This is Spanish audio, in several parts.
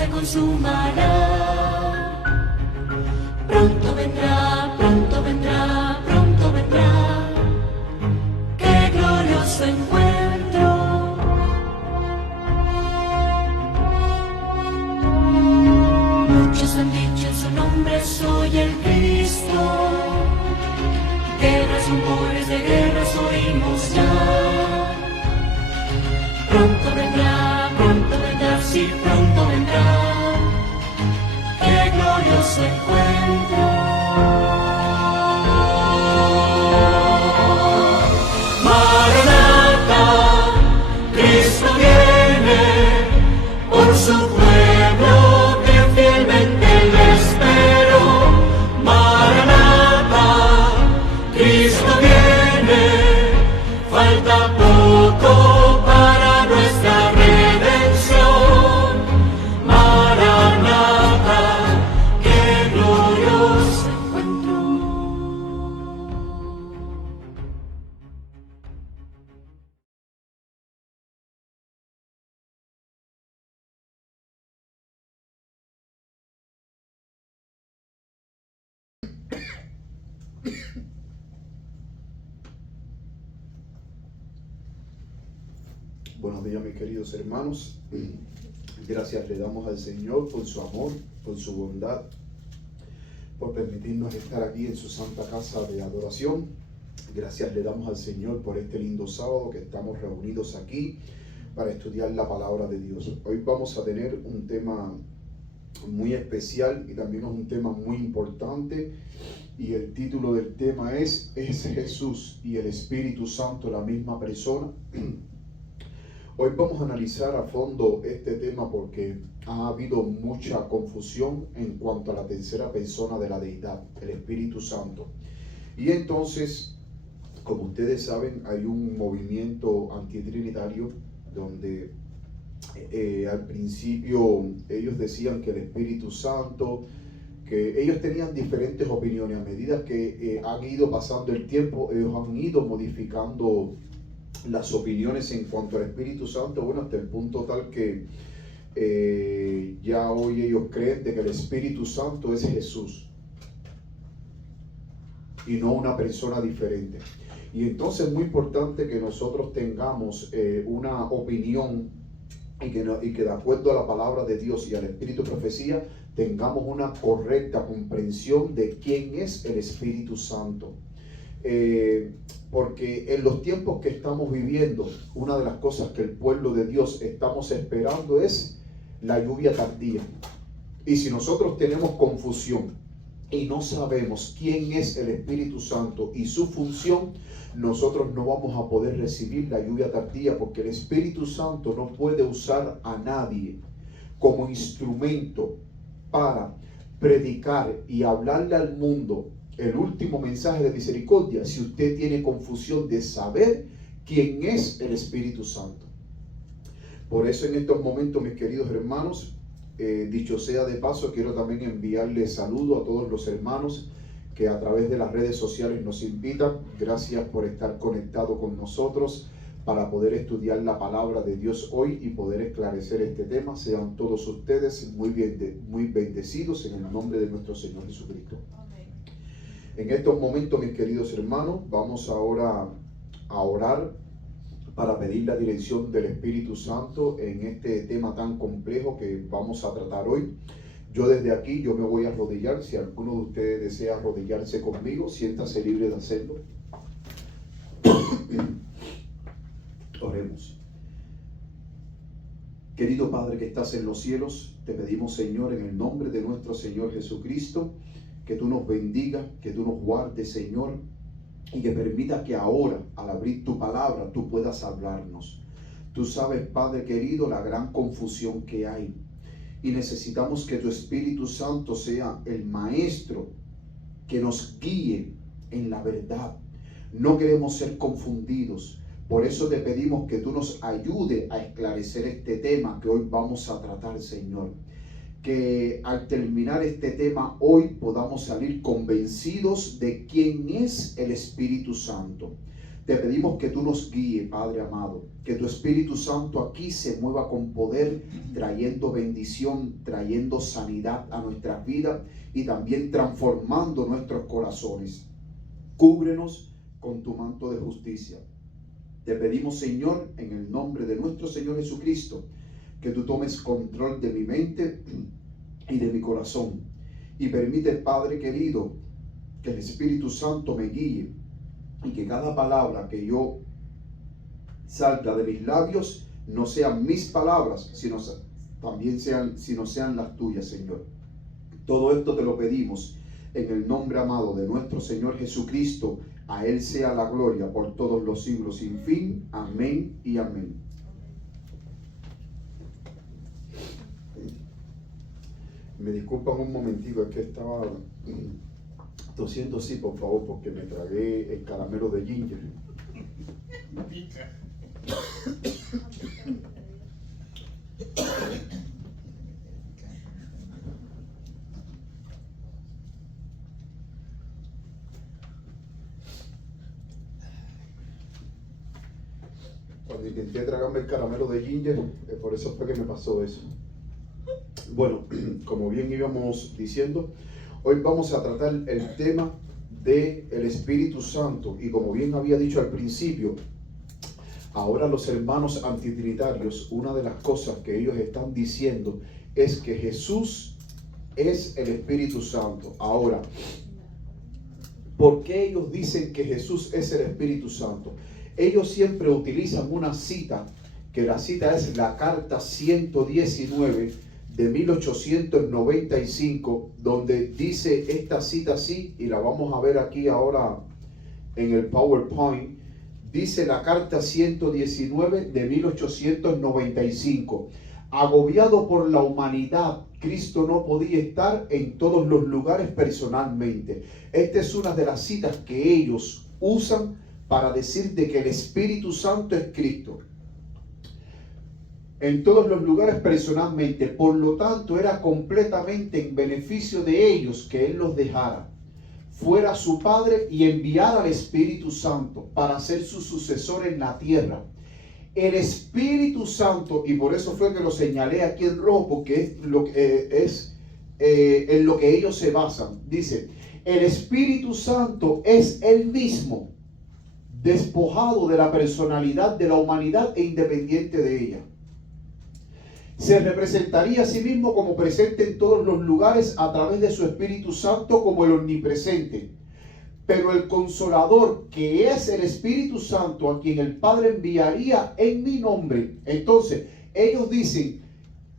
se consumará. Pronto vendrá, pronto vendrá, pronto vendrá. ¡Qué glorioso encuentro! Muchos han dicho en su nombre, soy el Cristo. Guerras, rumores de guerras oímos ya. Pronto vendrá, sí, pronto vendrá. ¡Qué glorioso encuentro! Maranata, Cristo viene por su pueblo que fielmente le espero. Maranata, Cristo viene, falta poco para nuestra redención. Maranata, qué glorioso encuentro. Buenos días, mis queridos hermanos. Gracias le damos al Señor por su amor, por su bondad, por permitirnos estar aquí en su santa casa de adoración. Gracias le damos al Señor por este lindo sábado que estamos reunidos aquí para estudiar la palabra de Dios. Hoy vamos a tener un tema muy especial y también es un tema muy importante, y el título del tema ¿Es Jesús y el Espíritu Santo la misma persona? Hoy vamos a analizar a fondo este tema porque ha habido mucha confusión en cuanto a la tercera persona de la deidad, el Espíritu Santo. Y entonces, como ustedes saben, hay un movimiento antitrinitario donde al principio ellos decían que el Espíritu Santo, que ellos tenían diferentes opiniones. A medida que han ido pasando el tiempo, ellos han ido modificando las opiniones en cuanto al Espíritu Santo, bueno, hasta el punto tal que ya hoy ellos creen de que el Espíritu Santo es Jesús y no una persona diferente. Y entonces es muy importante que nosotros tengamos una opinión y que de acuerdo a la palabra de Dios y al Espíritu de profecía tengamos una correcta comprensión de quién es el Espíritu Santo. Porque en los tiempos que estamos viviendo, una de las cosas que el pueblo de Dios estamos esperando es la lluvia tardía. Y si nosotros tenemos confusión y no sabemos quién es el Espíritu Santo y su función, nosotros no vamos a poder recibir la lluvia tardía, porque el Espíritu Santo no puede usar a nadie como instrumento para predicar y hablarle al mundo el último mensaje de misericordia si usted tiene confusión de saber quién es el Espíritu Santo. Por eso en estos momentos, mis queridos hermanos, dicho sea de paso, quiero también enviarle saludo a todos los hermanos que a través de las redes sociales nos invitan. Gracias por estar conectado con nosotros para poder estudiar la palabra de Dios hoy y poder esclarecer este tema. Sean todos ustedes muy bendecidos en el nombre de nuestro Señor Jesucristo. En estos momentos, mis queridos hermanos, vamos ahora a orar para pedir la dirección del Espíritu Santo en este tema tan complejo que vamos a tratar hoy. Yo desde aquí, yo me voy a arrodillar. Si alguno de ustedes desea arrodillarse conmigo, siéntase libre de hacerlo. Oremos. Querido Padre que estás en los cielos, te pedimos, Señor, en el nombre de nuestro Señor Jesucristo, que tú nos bendigas, que tú nos guardes, Señor, y que permita que ahora, al abrir tu palabra, tú puedas hablarnos. Tú sabes, Padre querido, la gran confusión que hay, y necesitamos que tu Espíritu Santo sea el maestro que nos guíe en la verdad. No queremos ser confundidos. Por eso te pedimos que tú nos ayudes a esclarecer este tema que hoy vamos a tratar, Señor. Que al terminar este tema hoy podamos salir convencidos de quién es el Espíritu Santo. Te pedimos que tú nos guíes, Padre amado, que tu Espíritu Santo aquí se mueva con poder, trayendo bendición, trayendo sanidad a nuestras vidas y también transformando nuestros corazones. Cúbrenos con tu manto de justicia. Te pedimos, Señor, en el nombre de nuestro Señor Jesucristo, que tú tomes control de mi mente y de mi corazón. Y permite, Padre querido, que el Espíritu Santo me guíe y que cada palabra que yo salga de mis labios no sean mis palabras, sino sean las tuyas, Señor. Todo esto te lo pedimos en el nombre amado de nuestro Señor Jesucristo. A Él sea la gloria por todos los siglos sin fin. Amén y amén. Me disculpan un momentito, es que estaba tosiendo así, por favor, porque me tragué el caramelo de ginger. Cuando intenté tragarme el caramelo de ginger, por eso fue que me pasó eso. Bueno, como bien íbamos diciendo, hoy vamos a tratar el tema del Espíritu Santo. Y como bien había dicho al principio, ahora los hermanos antitrinitarios, una de las cosas que ellos están diciendo es que Jesús es el Espíritu Santo. Ahora, ¿por qué ellos dicen que Jesús es el Espíritu Santo? Ellos siempre utilizan una cita, que la cita es la carta 119 de 1895, donde dice esta cita así, y la vamos a ver aquí ahora en el PowerPoint. Dice la carta 119 de 1895: agobiado por la humanidad, Cristo no podía estar en todos los lugares personalmente. Esta es una de las citas que ellos usan para decir de que el Espíritu Santo es Cristo en todos los lugares personalmente. Por lo tanto, era completamente en beneficio de ellos que Él los dejara, fuera su Padre y enviara al Espíritu Santo para ser su sucesor en la tierra. El Espíritu Santo, y por eso fue que lo señalé aquí en rojo, porque es lo que en lo que ellos se basan. Dice, el Espíritu Santo es Él mismo, despojado de la personalidad de la humanidad e independiente de ella. Se representaría a sí mismo como presente en todos los lugares a través de su Espíritu Santo como el omnipresente. Pero el Consolador, que es el Espíritu Santo, a quien el Padre enviaría en mi nombre. Entonces, ellos dicen,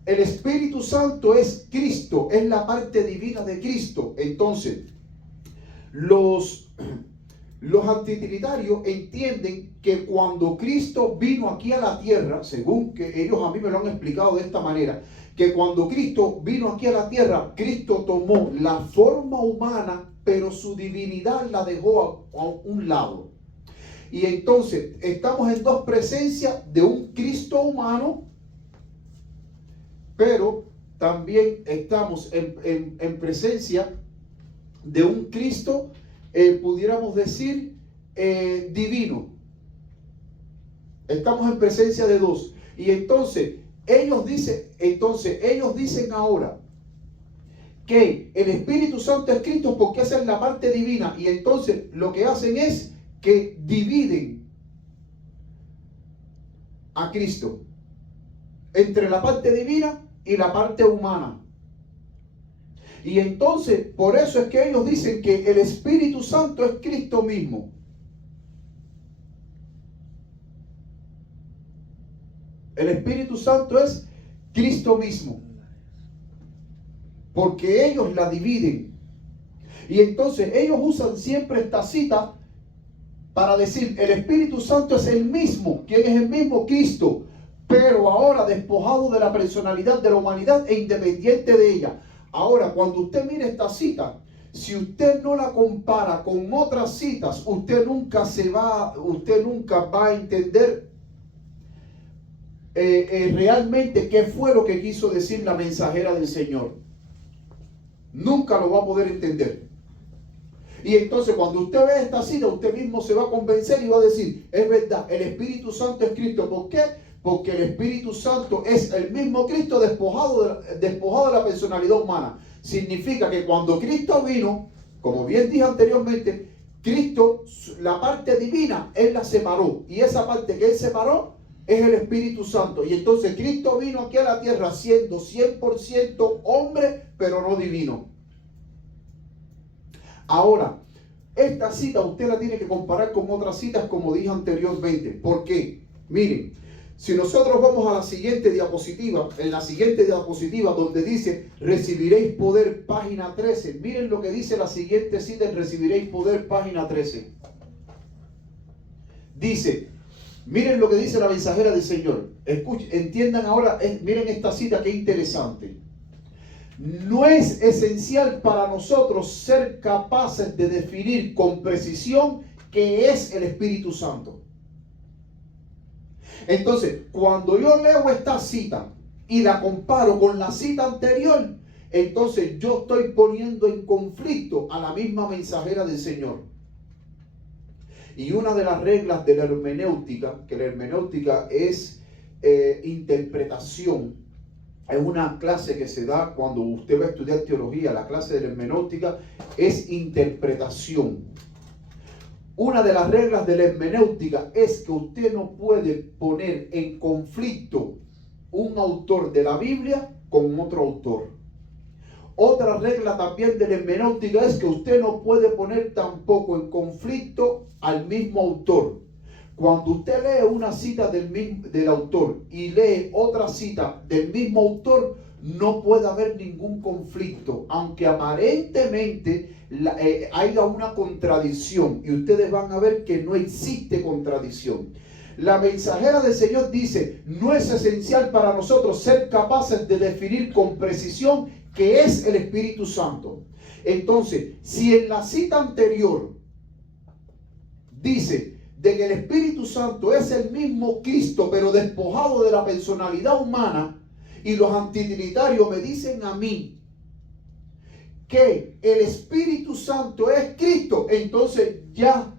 el Espíritu Santo es Cristo, es la parte divina de Cristo. Entonces, los antitrinitarios entienden que cuando Cristo vino aquí a la tierra, según que ellos a mí me lo han explicado de esta manera, que cuando Cristo vino aquí a la tierra, Cristo tomó la forma humana, pero su divinidad la dejó a un lado. Y entonces estamos en dos presencias de un Cristo humano, pero también estamos en presencia de un Cristo pudiéramos decir divino. Estamos en presencia de dos. Y entonces ellos dicen ahora que el Espíritu Santo es Cristo porque esa es la parte divina. Y entonces lo que hacen es que dividen a Cristo entre la parte divina y la parte humana. Y entonces, por eso es que ellos dicen que el Espíritu Santo es Cristo mismo. El Espíritu Santo es Cristo mismo. Porque ellos la dividen. Y entonces ellos usan siempre esta cita para decir, el Espíritu Santo es el mismo. ¿Quién es el mismo? Cristo. Pero ahora despojado de la personalidad de la humanidad e independiente de ella. Ahora, cuando usted mire esta cita, si usted no la compara con otras citas, usted nunca va a entender realmente qué fue lo que quiso decir la mensajera del Señor. Nunca lo va a poder entender. Y entonces cuando usted ve esta cita, usted mismo se va a convencer y va a decir, es verdad, el Espíritu Santo es Cristo. ¿Por qué? Porque el Espíritu Santo es el mismo Cristo despojado de la personalidad humana. Significa que cuando Cristo vino, como bien dije anteriormente, Cristo, la parte divina, Él la separó. Y esa parte que Él separó es el Espíritu Santo. Y entonces Cristo vino aquí a la tierra siendo 100% hombre, pero no divino. Ahora, esta cita usted la tiene que comparar con otras citas como dije anteriormente. ¿Por qué? Miren, si nosotros vamos a la siguiente diapositiva, en la siguiente diapositiva donde dice recibiréis poder, página 13. Miren lo que dice la siguiente cita en recibiréis poder, página 13. Dice, miren lo que dice la mensajera del Señor. Escuchen, entiendan ahora, miren esta cita que interesante. No es esencial para nosotros ser capaces de definir con precisión qué es el Espíritu Santo. Entonces, cuando yo leo esta cita y la comparo con la cita anterior, entonces yo estoy poniendo en conflicto a la misma mensajera del Señor. Y una de las reglas de la hermenéutica, que la hermenéutica es interpretación, es una clase que se da cuando usted va a estudiar teología. La clase de la hermenéutica es interpretación. Una de las reglas de la hermenéutica es que usted no puede poner en conflicto un autor de la Biblia con otro autor. Otra regla también de la hermenéutica es que usted no puede poner tampoco en conflicto al mismo autor. Cuando usted lee una cita del autor y lee otra cita del mismo autor, no puede haber ningún conflicto, aunque aparentemente haya una contradicción, y ustedes van a ver que no existe contradicción. La mensajera del Señor dice, no es esencial para nosotros ser capaces de definir con precisión qué es el Espíritu Santo. Entonces, si en la cita anterior dice de que el Espíritu Santo es el mismo Cristo, pero despojado de la personalidad humana, y los antitrinitarios me dicen a mí que el Espíritu Santo es Cristo, entonces ya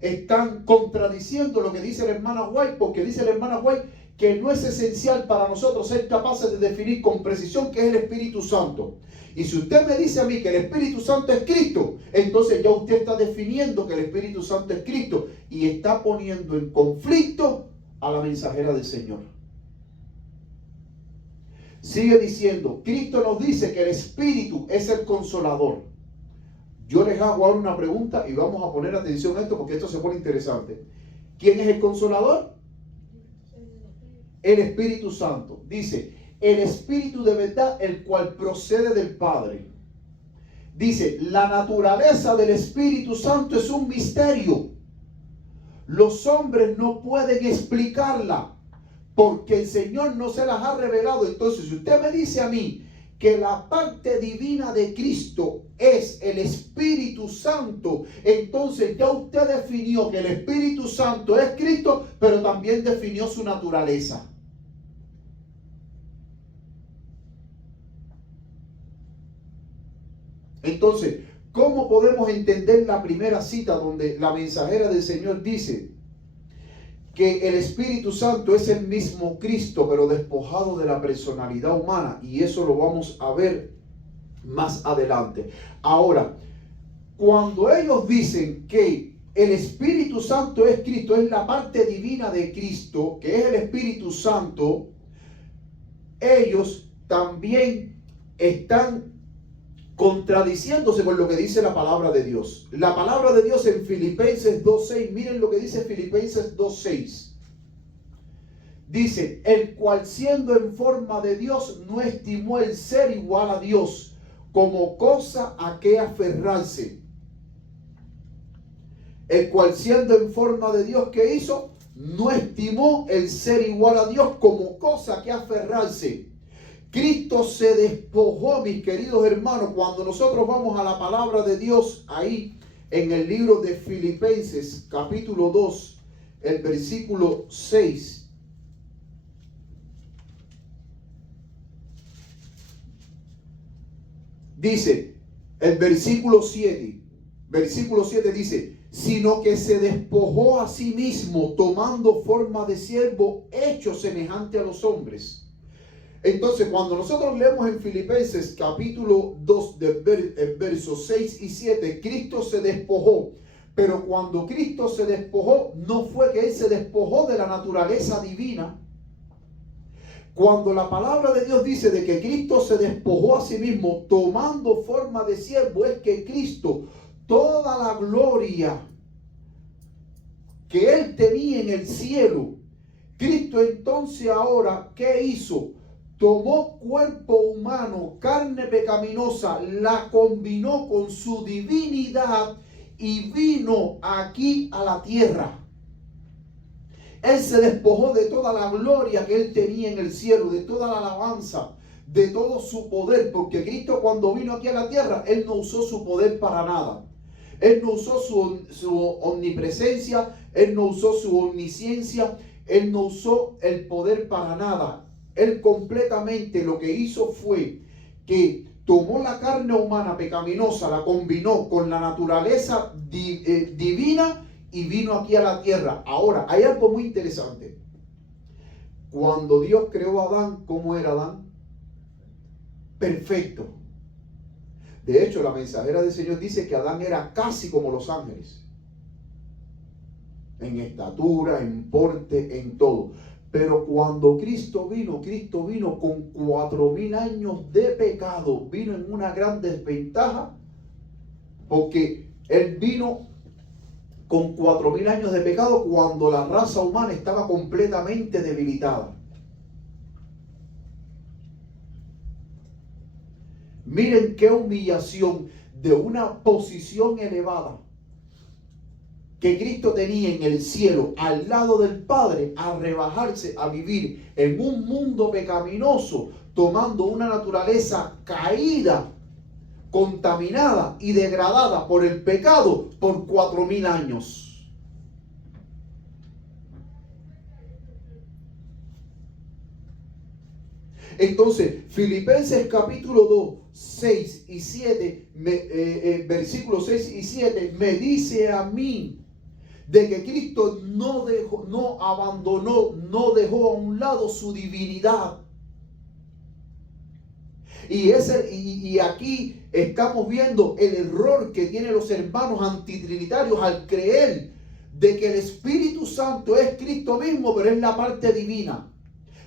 están contradiciendo lo que dice la hermana White, porque dice la hermana White que no es esencial para nosotros ser capaces de definir con precisión qué es el Espíritu Santo. Y si usted me dice a mí que el Espíritu Santo es Cristo, entonces ya usted está definiendo que el Espíritu Santo es Cristo y está poniendo en conflicto a la mensajera del Señor. Sigue diciendo, Cristo nos dice que el Espíritu es el Consolador. Yo les hago ahora una pregunta y vamos a poner atención a esto porque esto se pone interesante. ¿Quién es el Consolador? El Espíritu Santo. Dice, el Espíritu de verdad, el cual procede del Padre. Dice, la naturaleza del Espíritu Santo es un misterio. Los hombres no pueden explicarla porque el Señor no se las ha revelado. Entonces, si usted me dice a mí que la parte divina de Cristo es el Espíritu Santo, entonces ya usted definió que el Espíritu Santo es Cristo, pero también definió su naturaleza. Entonces, ¿cómo podemos entender la primera cita donde la mensajera del Señor dice que el Espíritu Santo es el mismo Cristo, pero despojado de la personalidad humana? Y eso lo vamos a ver más adelante. Ahora, cuando ellos dicen que el Espíritu Santo es Cristo, es la parte divina de Cristo, que es el Espíritu Santo, ellos también están contradiciéndose con lo que dice la palabra de Dios. La palabra de Dios en Filipenses 2:6, miren lo que dice Filipenses 2:6. Dice, el cual siendo en forma de Dios no estimó el ser igual a Dios como cosa a que aferrarse. El cual siendo en forma de Dios, ¿qué hizo? No estimó el ser igual a Dios como cosa a que aferrarse. Cristo se despojó, mis queridos hermanos. Cuando nosotros vamos a la palabra de Dios, ahí en el libro de Filipenses, capítulo 2, el versículo 6. Dice, el versículo 7. Versículo 7 dice, sino que se despojó a sí mismo, tomando forma de siervo, hecho semejante a los hombres. Entonces, cuando nosotros leemos en Filipenses capítulo 2, versos 6 y 7, Cristo se despojó. Pero cuando Cristo se despojó, no fue que Él se despojó de la naturaleza divina. Cuando la palabra de Dios dice de que Cristo se despojó a sí mismo, tomando forma de siervo, es que Cristo, toda la gloria que Él tenía en el cielo, Cristo entonces ahora, ¿qué hizo? Tomó cuerpo humano, carne pecaminosa, la combinó con su divinidad y vino aquí a la tierra. Él se despojó de toda la gloria que Él tenía en el cielo, de toda la alabanza, de todo su poder, porque Cristo cuando vino aquí a la tierra, Él no usó su poder para nada. Él no usó su omnipresencia, Él no usó su omnisciencia, Él no usó el poder para nada. Él completamente lo que hizo fue que tomó la carne humana pecaminosa, la combinó con la naturaleza divina y vino aquí a la tierra. Ahora, hay algo muy interesante. Cuando Dios creó a Adán, ¿cómo era Adán? Perfecto. De hecho, la mensajera del Señor dice que Adán era casi como los ángeles. En estatura, en porte, en todo. Pero cuando Cristo vino con 4000 años de pecado. Vino en una gran desventaja. Porque Él vino con 4000 años de pecado cuando la raza humana estaba completamente debilitada. Miren qué humillación de una posición elevada que Cristo tenía en el cielo al lado del Padre, a rebajarse a vivir en un mundo pecaminoso, tomando una naturaleza caída, contaminada y degradada por el pecado por 4000 años. Entonces, Filipenses capítulo 2, 6 y 7, versículos 6 y 7, me dice a mí de que Cristo no abandonó, no dejó a un lado su divinidad. Y aquí estamos viendo el error que tienen los hermanos antitrinitarios al creer de que el Espíritu Santo es Cristo mismo, pero es la parte divina.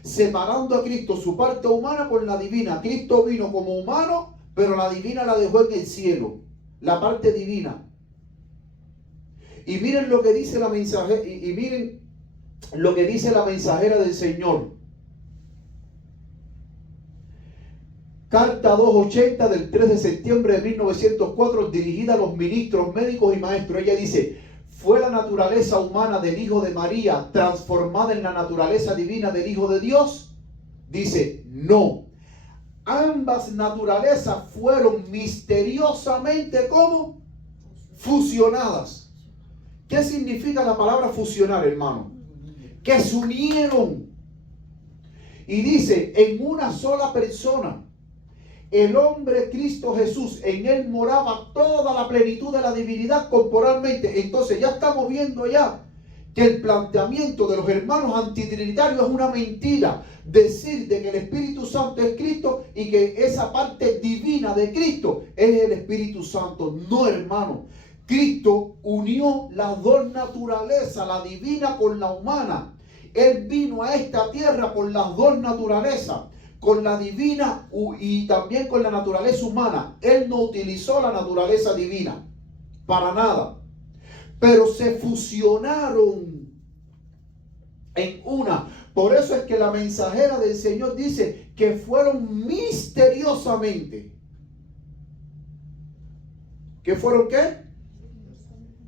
Separando a Cristo, su parte humana con la divina. Cristo vino como humano, pero la divina la dejó en el cielo. La parte divina. Y miren lo que dice la mensajera, y miren lo que dice la mensajera del Señor. Carta 280 del 3 de septiembre de 1904, dirigida a los ministros, médicos y maestros. Ella dice: ¿fue la naturaleza humana del Hijo de María transformada en la naturaleza divina del Hijo de Dios? Dice, no. Ambas naturalezas fueron misteriosamente, ¿cómo? Fusionadas. ¿Qué significa la palabra fusionar, hermano? Que se unieron. Y dice, en una sola persona. El hombre Cristo Jesús, en Él moraba toda la plenitud de la divinidad corporalmente. Entonces ya estamos viendo ya que el planteamiento de los hermanos antitrinitarios es una mentira. Decir de que el Espíritu Santo es Cristo y que esa parte divina de Cristo es el Espíritu Santo. No, hermano. Cristo unió las dos naturalezas, la divina con la humana. Él vino a esta tierra con las dos naturalezas, con la divina y también con la naturaleza humana. Él no utilizó la naturaleza divina para nada, pero se fusionaron en una. Por eso es que la mensajera del Señor dice que fueron misteriosamente. ¿Qué fueron qué?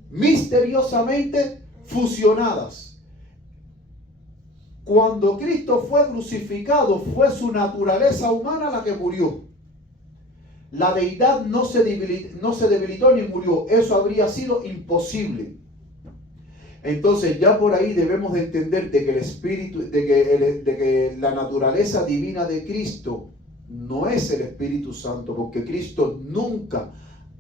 Misteriosamente fusionadas. Cuando Cristo fue crucificado, fue su naturaleza humana la que murió. La deidad no se debilitó ni murió. Eso habría sido imposible. Entonces ya por ahí debemos de entender de que el Espíritu, de que la naturaleza divina de Cristo no es el Espíritu Santo, porque Cristo nunca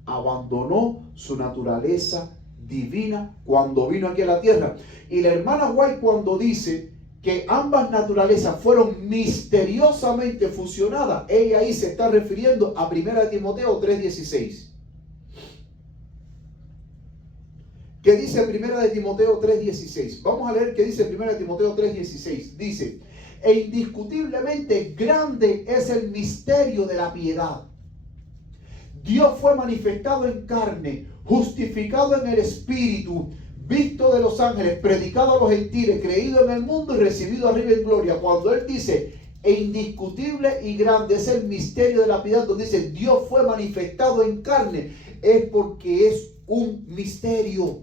abandonó su naturaleza divina cuando vino aquí a la tierra. Y la hermana White, cuando dice que ambas naturalezas fueron misteriosamente fusionadas, ella ahí se está refiriendo a 1 Timoteo 3:16. ¿Qué dice 1 Timoteo 3:16? Vamos a leer qué dice 1 Timoteo 3:16. Dice: e indiscutiblemente grande es el misterio de la piedad. Dios fue manifestado en carne, justificado en el Espíritu, visto de los ángeles, predicado a los gentiles, creído en el mundo y recibido arriba en gloria. Cuando él dice, e indiscutible y grande es el misterio de la piedad, donde dice Dios fue manifestado en carne, es porque es un misterio.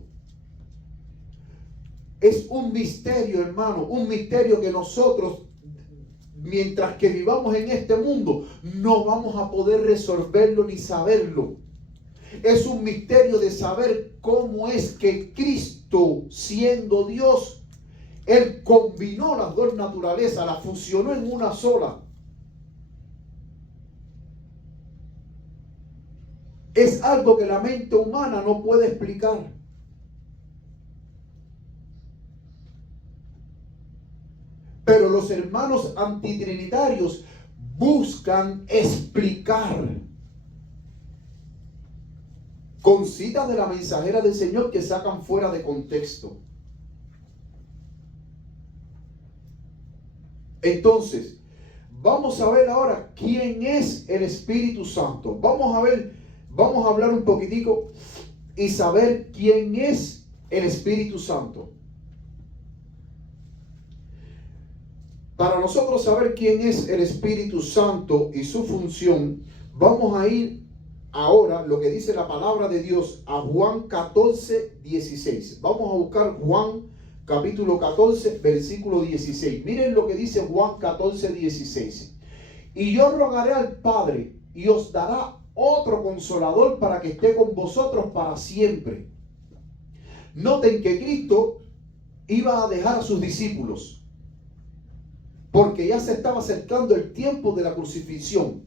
Es un misterio, hermano, un misterio que nosotros, mientras que vivamos en este mundo, no vamos a poder resolverlo ni saberlo. Es un misterio de saber cómo es que Cristo, siendo Dios, Él combinó las dos naturalezas, las fusionó en una sola. Es algo que la mente humana no puede explicar. Pero los hermanos antitrinitarios buscan explicar con citas de la mensajera del Señor que sacan fuera de contexto. Entonces, vamos a ver ahora quién es el Espíritu Santo. Vamos a hablar un poquitico y saber quién es el Espíritu Santo. Para nosotros saber quién es el Espíritu Santo y su función, vamos a ir ahora, lo que dice la palabra de Dios, a Juan 14:16. Vamos a buscar Juan capítulo 14, versículo 16. Miren lo que dice Juan 14:16. Y yo rogaré al Padre y os dará otro consolador para que esté con vosotros para siempre. Noten que Cristo iba a dejar a sus discípulos, porque ya se estaba acercando el tiempo de la crucifixión.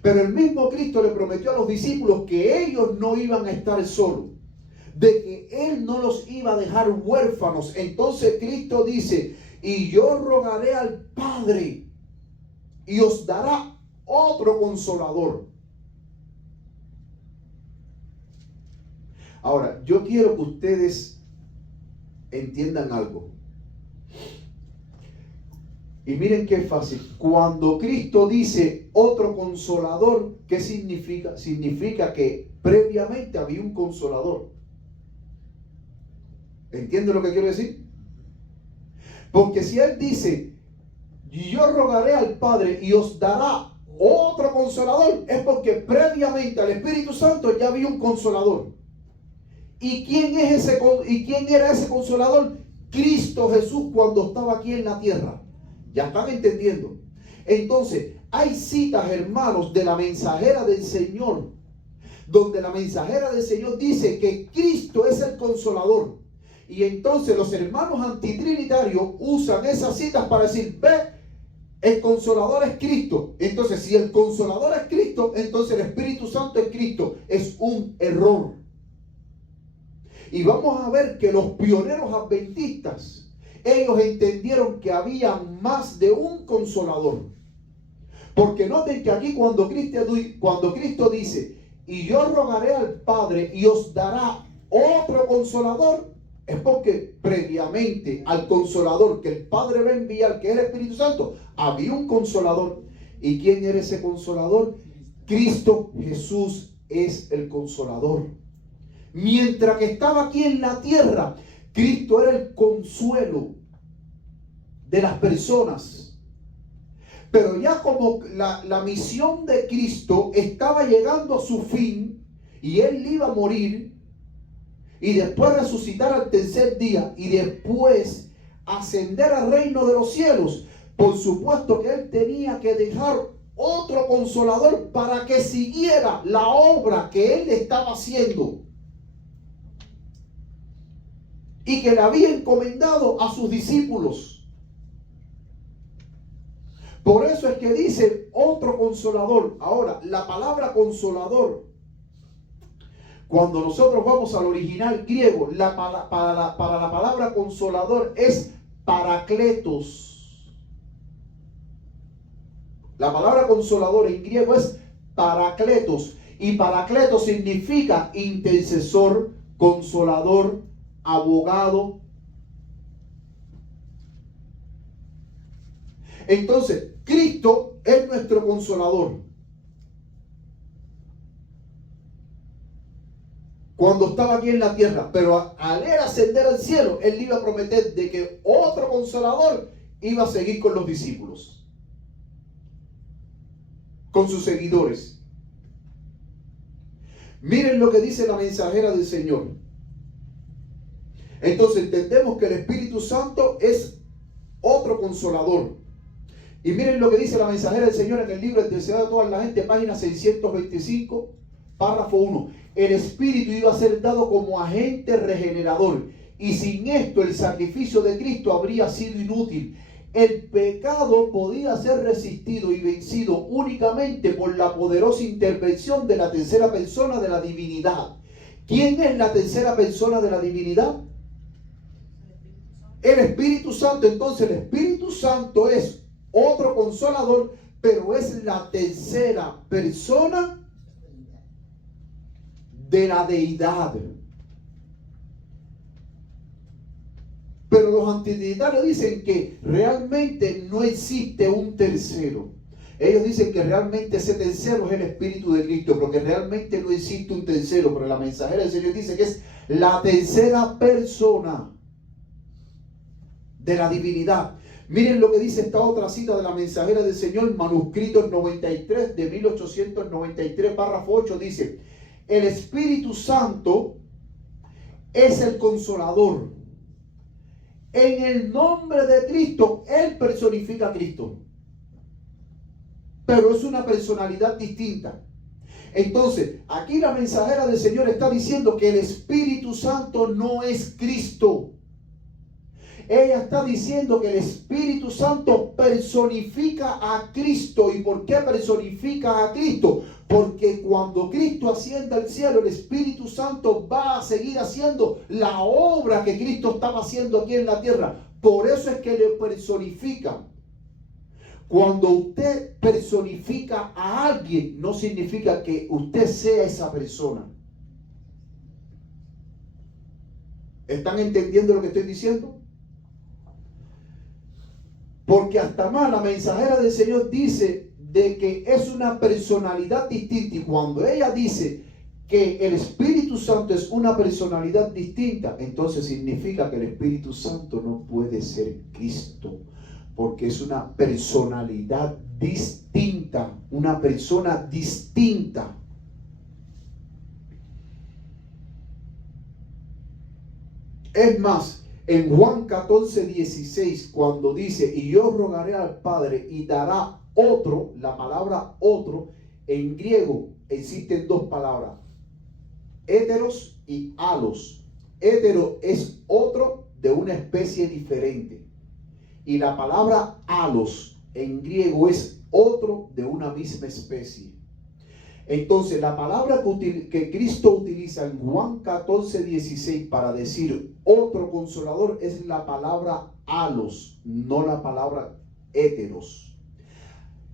Pero el mismo Cristo le prometió a los discípulos que ellos no iban a estar solos, de que Él no los iba a dejar huérfanos. Entonces Cristo dice, y yo rogaré al Padre y os dará otro consolador. Ahora, yo quiero que ustedes entiendan algo. Y miren qué fácil. Cuando Cristo dice otro consolador, ¿qué significa? Significa que previamente había un consolador. ¿Entienden lo que quiero decir? Porque si Él dice, yo rogaré al Padre y os dará otro consolador, es porque previamente al Espíritu Santo ya había un consolador. ¿Y quién era ese consolador? Cristo Jesús cuando estaba aquí en la tierra. ¿Ya están entendiendo? Entonces, hay citas, hermanos, de la mensajera del Señor, donde la mensajera del Señor dice que Cristo es el consolador. Y entonces los hermanos antitrinitarios usan esas citas para decir, ve, el consolador es Cristo. Entonces, si el consolador es Cristo, entonces el Espíritu Santo es Cristo. Es un error. Y vamos a ver que los pioneros adventistas, ellos entendieron que había más de un consolador. Porque noten que aquí cuando Cristo dice, y yo rogaré al Padre y os dará otro consolador, es porque previamente al consolador que el Padre va a enviar, que es el Espíritu Santo, había un consolador. ¿Y quién era ese consolador? Cristo Jesús es el consolador. Mientras que estaba aquí en la tierra, Cristo era el consuelo de las personas. Pero ya como la misión de Cristo estaba llegando a su fin y Él iba a morir y después resucitar al tercer día y después ascender al reino de los cielos, por supuesto que Él tenía que dejar otro consolador para que siguiera la obra que Él estaba haciendo y que le había encomendado a sus discípulos. Por eso es que dice otro consolador. Ahora, la palabra consolador Cuando nosotros vamos al original griego, para la palabra consolador es parakletos. La palabra consolador en griego es parakletos. Y parakletos significa intercesor, consolador, abogado. Entonces, Cristo es nuestro consolador. Cuando estaba aquí en la tierra, pero al él ascender al cielo, él iba a prometer de que otro consolador iba a seguir con los discípulos, con sus seguidores. Miren lo que dice la mensajera del Señor. Entonces entendemos que el Espíritu Santo es otro consolador. Y miren lo que dice la mensajera del Señor en el libro El Deseado de toda la gente, página 625, párrafo 1. El Espíritu iba a ser dado como agente regenerador, y sin esto el sacrificio de Cristo habría sido inútil. El pecado podía ser resistido y vencido únicamente por la poderosa intervención de la tercera persona de la divinidad. ¿Quién es la tercera persona de la divinidad? El Espíritu Santo. Entonces el Espíritu Santo es otro consolador, pero es la tercera persona de la deidad. Pero los antitrinitarios dicen que realmente no existe un tercero. Ellos dicen que realmente ese tercero es el Espíritu de Cristo, porque realmente no existe un tercero. Pero la mensajera del Señor dice que es la tercera persona de la divinidad. Miren lo que dice esta otra cita de la mensajera del Señor, manuscrito en 93 de 1893, párrafo 8, dice: el Espíritu Santo es el consolador. En el nombre de Cristo, Él personifica a Cristo. Pero es una personalidad distinta. Entonces, aquí la mensajera del Señor está diciendo que el Espíritu Santo no es Cristo. Ella está diciendo que el Espíritu Santo personifica a Cristo. ¿Y por qué personifica a Cristo? Porque cuando Cristo ascienda al cielo, el Espíritu Santo va a seguir haciendo la obra que Cristo estaba haciendo aquí en la tierra. Por eso es que le personifica. Cuando usted personifica a alguien, no significa que usted sea esa persona. ¿Están entendiendo lo que estoy diciendo? Porque hasta más la mensajera del Señor dice de que es una personalidad distinta. Y cuando ella dice que el Espíritu Santo es una personalidad distinta, entonces significa que el Espíritu Santo no puede ser Cristo. Porque es una personalidad distinta. Una persona distinta. Es más, en Juan 14:16, cuando dice: y yo rogaré al Padre y dará otro, la palabra otro, en griego existen dos palabras, héteros y alos. Hétero es otro de una especie diferente. Y la palabra alos en griego es otro de una misma especie. Entonces, la palabra que Cristo utiliza en Juan 14:16 para decir otro consolador es la palabra alos, no la palabra héteros.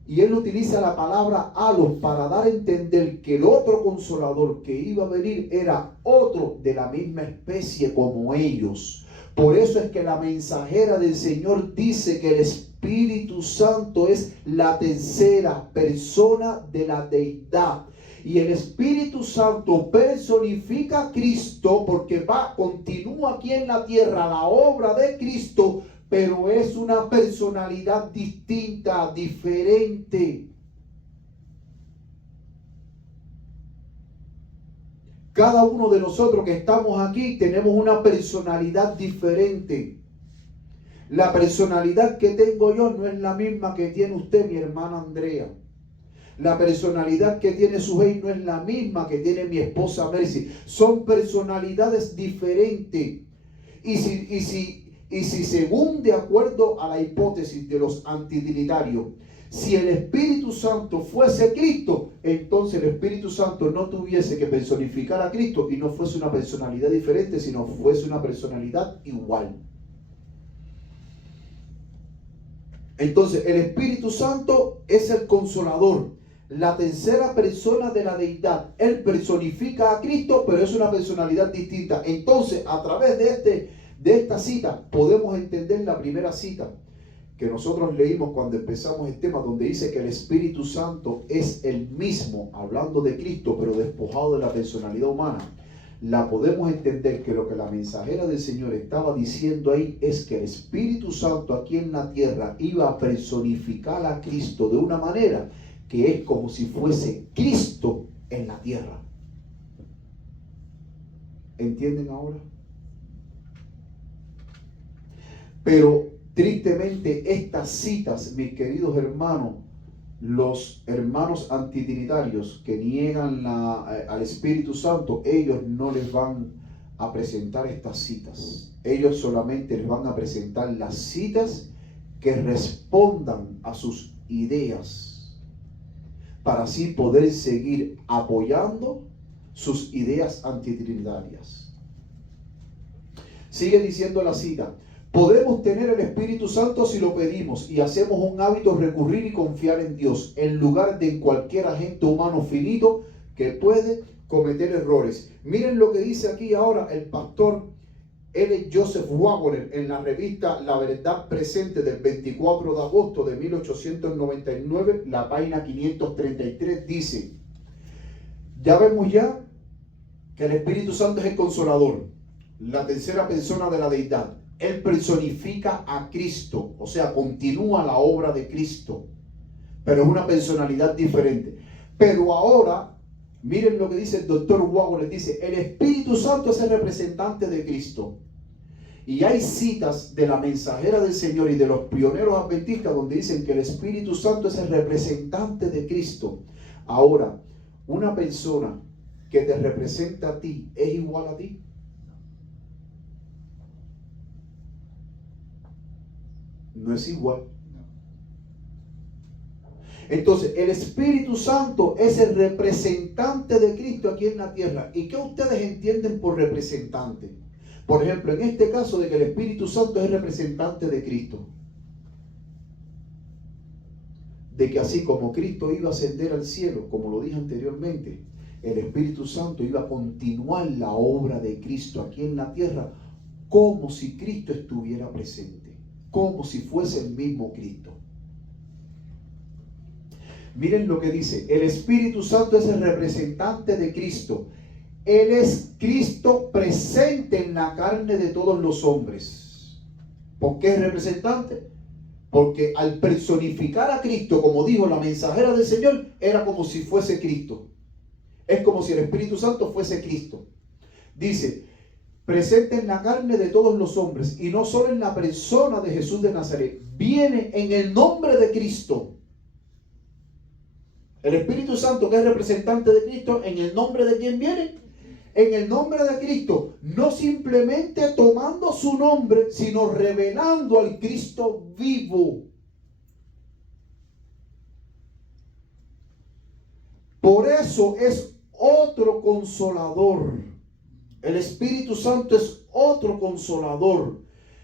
Y él utiliza la palabra alos para dar a entender que el otro consolador que iba a venir era otro de la misma especie como ellos. Por eso es que la mensajera del Señor dice que el Espíritu Santo es la tercera persona de la deidad. Y el Espíritu Santo personifica a Cristo porque continúa aquí en la tierra la obra de Cristo, pero es una personalidad distinta, diferente. Cada uno de nosotros que estamos aquí tenemos una personalidad diferente. La personalidad que tengo yo no es la misma que tiene usted, mi hermana Andrea. La personalidad que tiene Sujei no es la misma que tiene mi esposa Mercy. Son personalidades diferentes. Y Y si según de acuerdo a la hipótesis de los antitrinitarios, si el Espíritu Santo fuese Cristo, entonces el Espíritu Santo no tuviese que personificar a Cristo y no fuese una personalidad diferente, sino fuese una personalidad igual. Entonces el Espíritu Santo es el Consolador, la tercera persona de la deidad. Él personifica a Cristo, pero es una personalidad distinta. Entonces, a través de esta cita podemos entender la primera cita que nosotros leímos cuando empezamos el tema, donde dice que el Espíritu Santo es el mismo, hablando de Cristo, pero despojado de la personalidad humana. La podemos entender que lo que la mensajera del Señor estaba diciendo ahí es que el Espíritu Santo aquí en la tierra iba a personificar a Cristo de una manera que es como si fuese Cristo en la tierra. ¿Entienden ahora? Pero tristemente estas citas, mis queridos hermanos, los hermanos antitrinitarios que niegan al Espíritu Santo, ellos no les van a presentar estas citas. Ellos solamente les van a presentar las citas que respondan a sus ideas, para así poder seguir apoyando sus ideas antitrinitarias. Sigue diciendo la cita: podemos tener el Espíritu Santo si lo pedimos y hacemos un hábito recurrir y confiar en Dios, en lugar de en cualquier agente humano finito que puede cometer errores. Miren lo que dice aquí ahora el pastor L. Joseph Waggoner en la revista La Verdad Presente del 24 de agosto de 1899, la página 533, dice: ya vemos ya que el Espíritu Santo es el Consolador, la tercera persona de la deidad. Él personifica a Cristo, o sea, continúa la obra de Cristo, pero es una personalidad diferente. Pero ahora, miren lo que dice el doctor Waggoner, dice: el Espíritu Santo es el representante de Cristo. Y hay citas de la mensajera del Señor y de los pioneros adventistas donde dicen que el Espíritu Santo es el representante de Cristo. Ahora, una persona que te representa a ti, ¿es igual a ti? No es igual. Entonces, el Espíritu Santo es el representante de Cristo aquí en la tierra. ¿Y qué ustedes entienden por representante? Por ejemplo, en este caso de que el Espíritu Santo es el representante de Cristo. De que así como Cristo iba a ascender al cielo, como lo dije anteriormente, el Espíritu Santo iba a continuar la obra de Cristo aquí en la tierra, como si Cristo estuviera presente, como si fuese el mismo Cristo. Miren lo que dice: el Espíritu Santo es el representante de Cristo. Él es Cristo presente en la carne de todos los hombres. ¿Por qué es representante? Porque al personificar a Cristo, como dijo la mensajera del Señor, era como si fuese Cristo. Es como si el Espíritu Santo fuese Cristo. Dice: presente en la carne de todos los hombres, y no solo en la persona de Jesús de Nazaret. Viene en el nombre de Cristo. El Espíritu Santo, que es representante de Cristo, ¿en el nombre de quién viene? En el nombre de Cristo. No simplemente tomando su nombre, sino revelando al Cristo vivo. Por eso es otro consolador. El Espíritu Santo es otro consolador.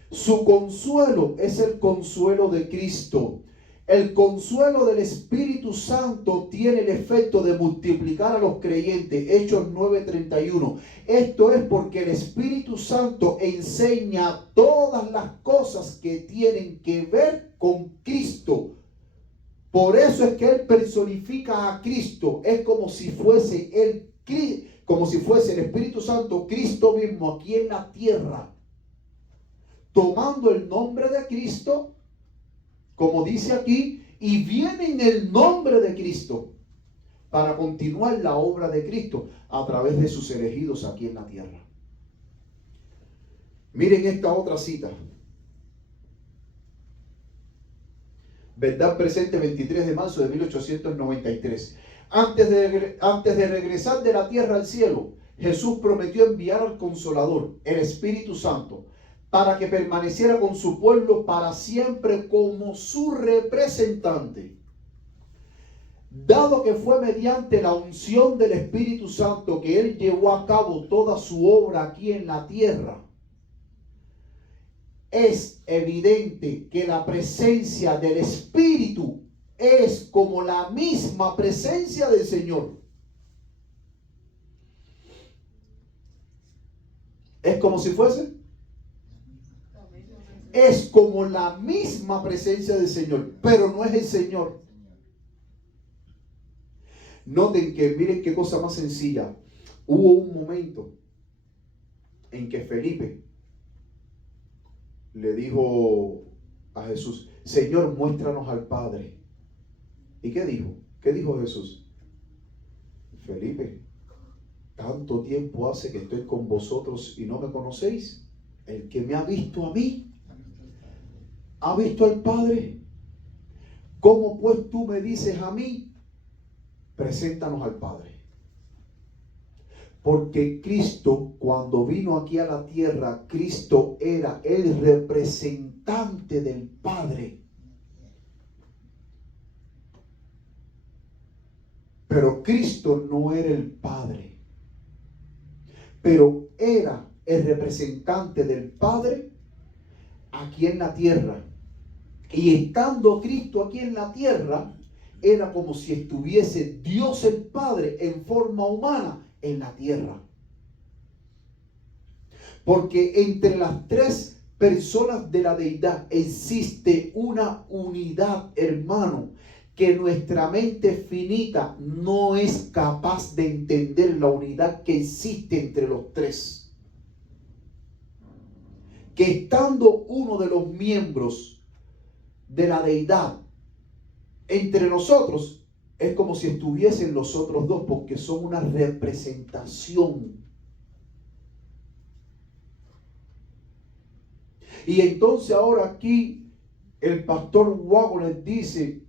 Su consuelo es el consuelo de Cristo. El consuelo del Espíritu Santo tiene el efecto de multiplicar a los creyentes. Hechos 9:31. Esto es porque el Espíritu Santo enseña todas las cosas que tienen que ver con Cristo. Por eso es que Él personifica a Cristo. Es como si fuese el Espíritu Santo, Cristo mismo aquí en la tierra, tomando el nombre de Cristo, como dice aquí, y viene en el nombre de Cristo para continuar la obra de Cristo a través de sus elegidos aquí en la tierra. Miren esta otra cita. Verdad Presente, 23 de marzo de 1893. Antes de regresar de la tierra al cielo, Jesús prometió enviar al Consolador, el Espíritu Santo, para que permaneciera con su pueblo para siempre como su representante. Dado que fue mediante la unción del Espíritu Santo que Él llevó a cabo toda su obra aquí en la tierra, es evidente que la presencia del Espíritu es como la misma presencia del Señor. Es como si fuese. Es como la misma presencia del Señor, pero no es el Señor. Noten que, miren qué cosa más sencilla. Hubo un momento en que Felipe le dijo a Jesús: Señor, muéstranos al Padre. ¿Y qué dijo? ¿Qué dijo Jesús? Felipe, tanto tiempo hace que estoy con vosotros y no me conocéis. El que me ha visto a mí, ha visto al Padre. ¿Cómo pues tú me dices a mí, preséntanos al Padre? Porque Cristo, cuando vino aquí a la tierra, Cristo era el representante del Padre. Pero Cristo no era el Padre, pero era el representante del Padre aquí en la tierra. Y estando Cristo aquí en la tierra, era como si estuviese Dios el Padre en forma humana en la tierra. Porque entre las tres personas de la deidad existe una unidad, hermano, que nuestra mente finita no es capaz de entender la unidad que existe entre los tres. Que estando uno de los miembros de la deidad entre nosotros, es como si estuviesen los otros dos, porque son una representación. Y entonces ahora aquí el pastor Wagner dice: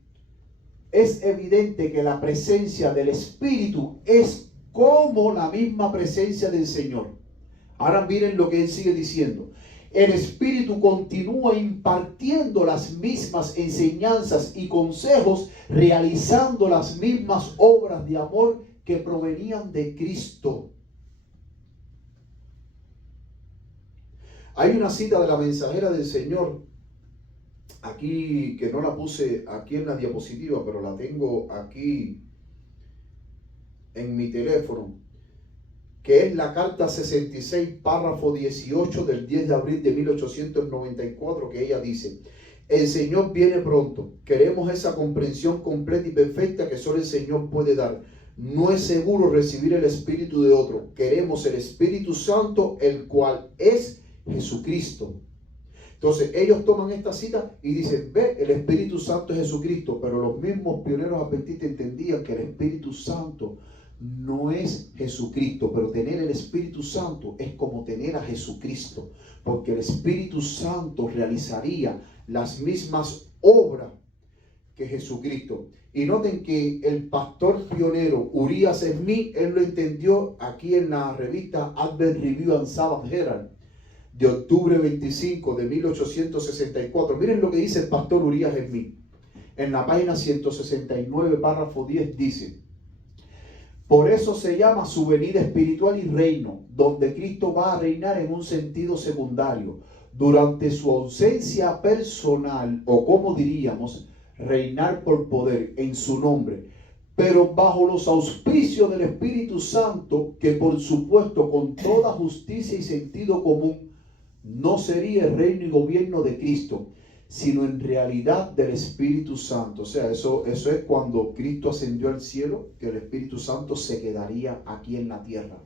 es evidente que la presencia del Espíritu es como la misma presencia del Señor. Ahora miren lo que él sigue diciendo. El Espíritu continúa impartiendo las mismas enseñanzas y consejos, realizando las mismas obras de amor que provenían de Cristo. Hay una cita de la mensajera del Señor aquí, que no la puse aquí en la diapositiva, pero la tengo aquí en mi teléfono, que es la carta 66, párrafo 18 del 10 de abril de 1894, que ella dice: el Señor viene pronto. Queremos esa comprensión completa y perfecta que solo el Señor puede dar. No es seguro recibir el Espíritu de otro. Queremos el Espíritu Santo, el cual es Jesucristo. Entonces ellos toman esta cita y dicen: ve, el Espíritu Santo es Jesucristo. Pero los mismos pioneros adventistas entendían que el Espíritu Santo no es Jesucristo, pero tener el Espíritu Santo es como tener a Jesucristo, porque el Espíritu Santo realizaría las mismas obras que Jesucristo. Y noten que el pastor pionero Uriah Smith, él lo entendió aquí en la revista Advent Review and Sabbath Herald de octubre 25 de 1864. Miren lo que dice el pastor Uriah Smith en la página 169, párrafo 10, dice: por eso se llama su venida espiritual y reino, donde Cristo va a reinar en un sentido secundario. Durante su ausencia personal, o como diríamos, reinar por poder en su nombre, pero bajo los auspicios del Espíritu Santo, que por supuesto con toda justicia y sentido común, no sería el reino y gobierno de Cristo, sino en realidad del Espíritu Santo. O sea, eso es cuando Cristo ascendió al cielo, que el Espíritu Santo se quedaría aquí en la tierra.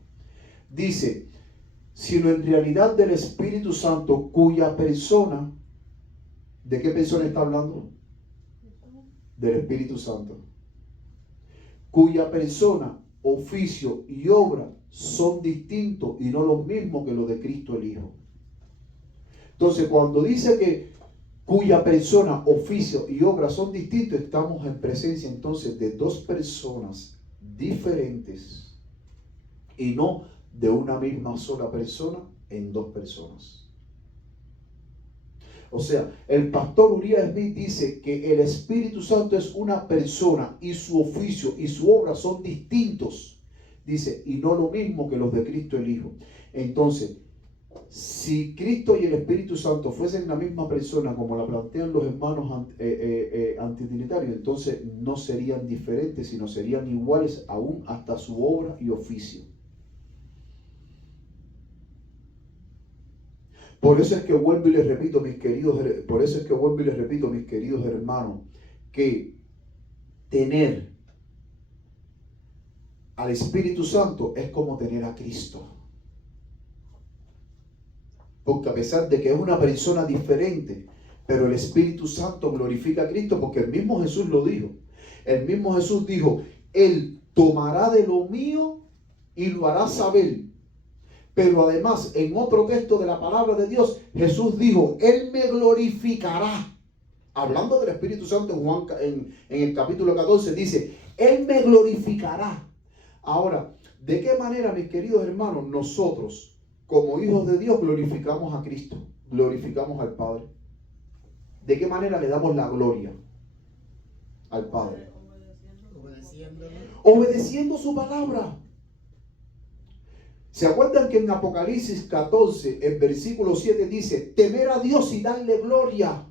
Dice, sino en realidad del Espíritu Santo, cuya persona, ¿de qué persona está hablando? Del Espíritu Santo. Cuya persona, oficio y obra son distintos y no los mismos que los de Cristo el Hijo. Entonces, cuando dice que cuya persona, oficio y obra son distintos, estamos en presencia entonces de dos personas diferentes y no de una misma sola persona en dos personas. O sea, el pastor Uriah Smith dice que el Espíritu Santo es una persona y su oficio y su obra son distintos. Dice, y no lo mismo que los de Cristo el Hijo. Entonces, si Cristo y el Espíritu Santo fuesen la misma persona como la plantean los hermanos antitrinitarios, entonces no serían diferentes, sino serían iguales aún hasta su obra y oficio. Por eso es que vuelvo y les repito, mis queridos hermanos, que tener al Espíritu Santo es como tener a Cristo. Porque a pesar de que es una persona diferente, pero el Espíritu Santo glorifica a Cristo, porque el mismo Jesús lo dijo. El mismo Jesús dijo, Él tomará de lo mío y lo hará saber. Pero además, en otro texto de la palabra de Dios, Jesús dijo, Él me glorificará. Hablando del Espíritu Santo en el capítulo 14, dice, Él me glorificará. Ahora, ¿de qué manera, mis queridos hermanos, nosotros, como hijos de Dios, glorificamos a Cristo, glorificamos al Padre? ¿De qué manera le damos la gloria al Padre? Obedeciendo su palabra. ¿Se acuerdan que en Apocalipsis 14, en versículo 7 dice, temer a Dios y darle gloria,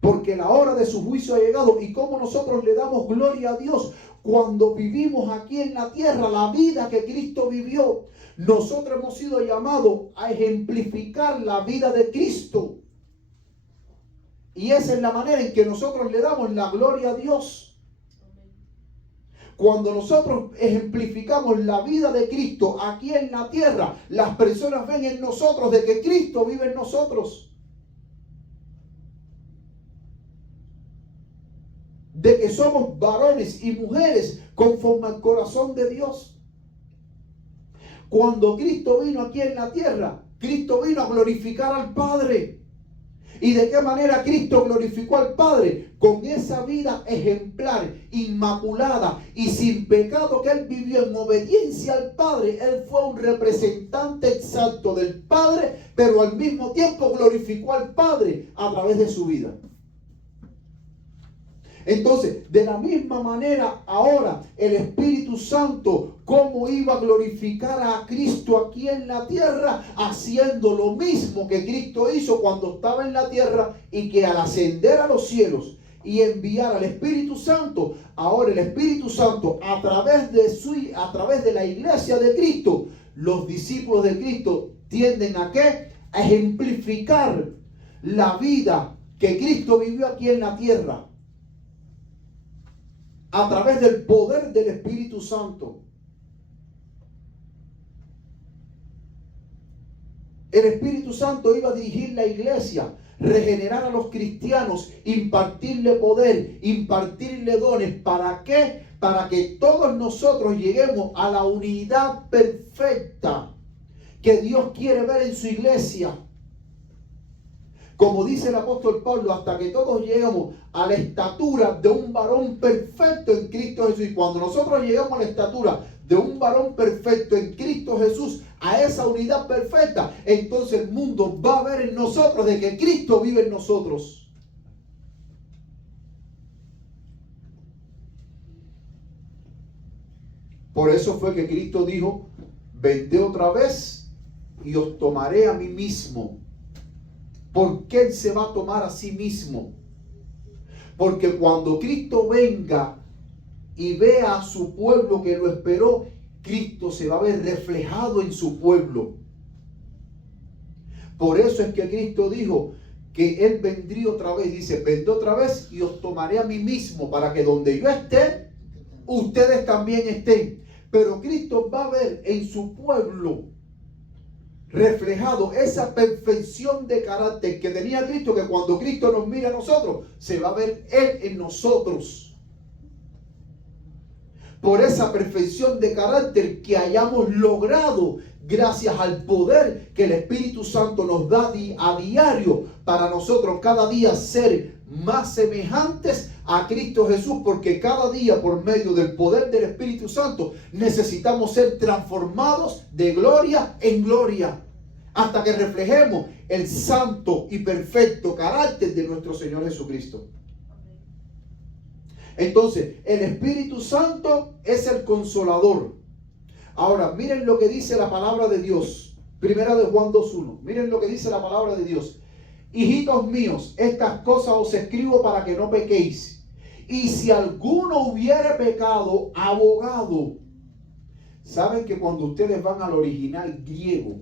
porque la hora de su juicio ha llegado? ¿Y cómo nosotros le damos gloria a Dios? Cuando vivimos aquí en la tierra la vida que Cristo vivió. Nosotros hemos sido llamados a ejemplificar la vida de Cristo. Y esa es la manera en que nosotros le damos la gloria a Dios. Cuando nosotros ejemplificamos la vida de Cristo aquí en la tierra, las personas ven en nosotros de que Cristo vive en nosotros. De que somos varones y mujeres conforme al corazón de Dios. Cuando Cristo vino aquí en la tierra, Cristo vino a glorificar al Padre. ¿Y de qué manera Cristo glorificó al Padre? Con esa vida ejemplar, inmaculada y sin pecado que Él vivió en obediencia al Padre. Él fue un representante exacto del Padre, pero al mismo tiempo glorificó al Padre a través de su vida. Entonces, de la misma manera, ahora el Espíritu Santo, ¿cómo iba a glorificar a Cristo aquí en la tierra? Haciendo lo mismo que Cristo hizo cuando estaba en la tierra, y que al ascender a los cielos y enviar al Espíritu Santo, ahora el Espíritu Santo a través de la iglesia de Cristo, los discípulos de Cristo tienden a ¿qué? A ejemplificar la vida que Cristo vivió aquí en la tierra. A través del poder del Espíritu Santo. El Espíritu Santo iba a dirigir la iglesia, regenerar a los cristianos, impartirle poder, impartirle dones. ¿Para qué? Para que todos nosotros lleguemos a la unidad perfecta que Dios quiere ver en su iglesia. Como dice el apóstol Pablo, hasta que todos lleguemos a la estatura de un varón perfecto en Cristo Jesús. Y cuando nosotros llegamos a la estatura de un varón perfecto en Cristo Jesús, a esa unidad perfecta, entonces el mundo va a ver en nosotros de que Cristo vive en nosotros. Por eso fue que Cristo dijo, vendré otra vez y os tomaré a mí mismo. ¿Por qué Él se va a tomar a sí mismo? Porque cuando Cristo venga y vea a su pueblo que lo esperó, Cristo se va a ver reflejado en su pueblo. Por eso es que Cristo dijo que Él vendría otra vez. Dice, vendré otra vez y os tomaré a mí mismo, para que donde yo esté, ustedes también estén. Pero Cristo va a ver en su pueblo reflejado esa perfección de carácter que tenía Cristo, que cuando Cristo nos mira a nosotros, se va a ver Él en nosotros. Por esa perfección de carácter que hayamos logrado gracias al poder que el Espíritu Santo nos da a diario, para nosotros cada día ser más semejantes a Cristo Jesús, porque cada día por medio del poder del Espíritu Santo necesitamos ser transformados de gloria en gloria. hasta que reflejemos el santo y perfecto carácter de nuestro Señor Jesucristo. Entonces, el Espíritu Santo es el consolador. Ahora, miren lo que dice la palabra de Dios. Primera de Juan 2:1. Miren lo que dice la palabra de Dios. Hijitos míos, estas cosas os escribo para que no pequéis. Y si alguno hubiere pecado, abogado. Saben que cuando ustedes van al original griego,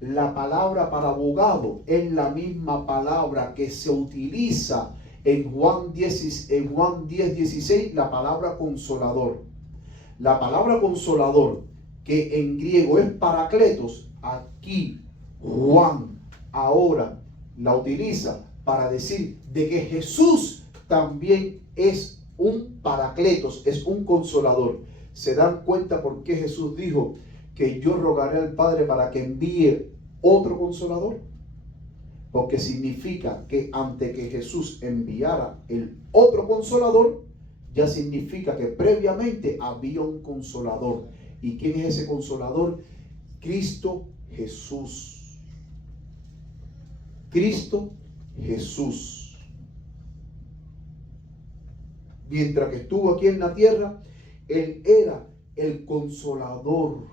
la palabra para abogado es la misma palabra que se utiliza en Juan 10:16, la palabra consolador. La palabra consolador, que en griego es parakletos, aquí Juan ahora la utiliza para decir de que Jesús también es un parakletos, es un consolador. ¿Se dan cuenta por qué Jesús dijo que yo rogaré al Padre para que envíe otro consolador? Porque significa que antes que Jesús enviara el otro consolador, ya significa que previamente había un consolador. ¿Y quién es ese consolador? Cristo Jesús. Cristo Jesús. Mientras que estuvo aquí en la tierra, Él era el consolador.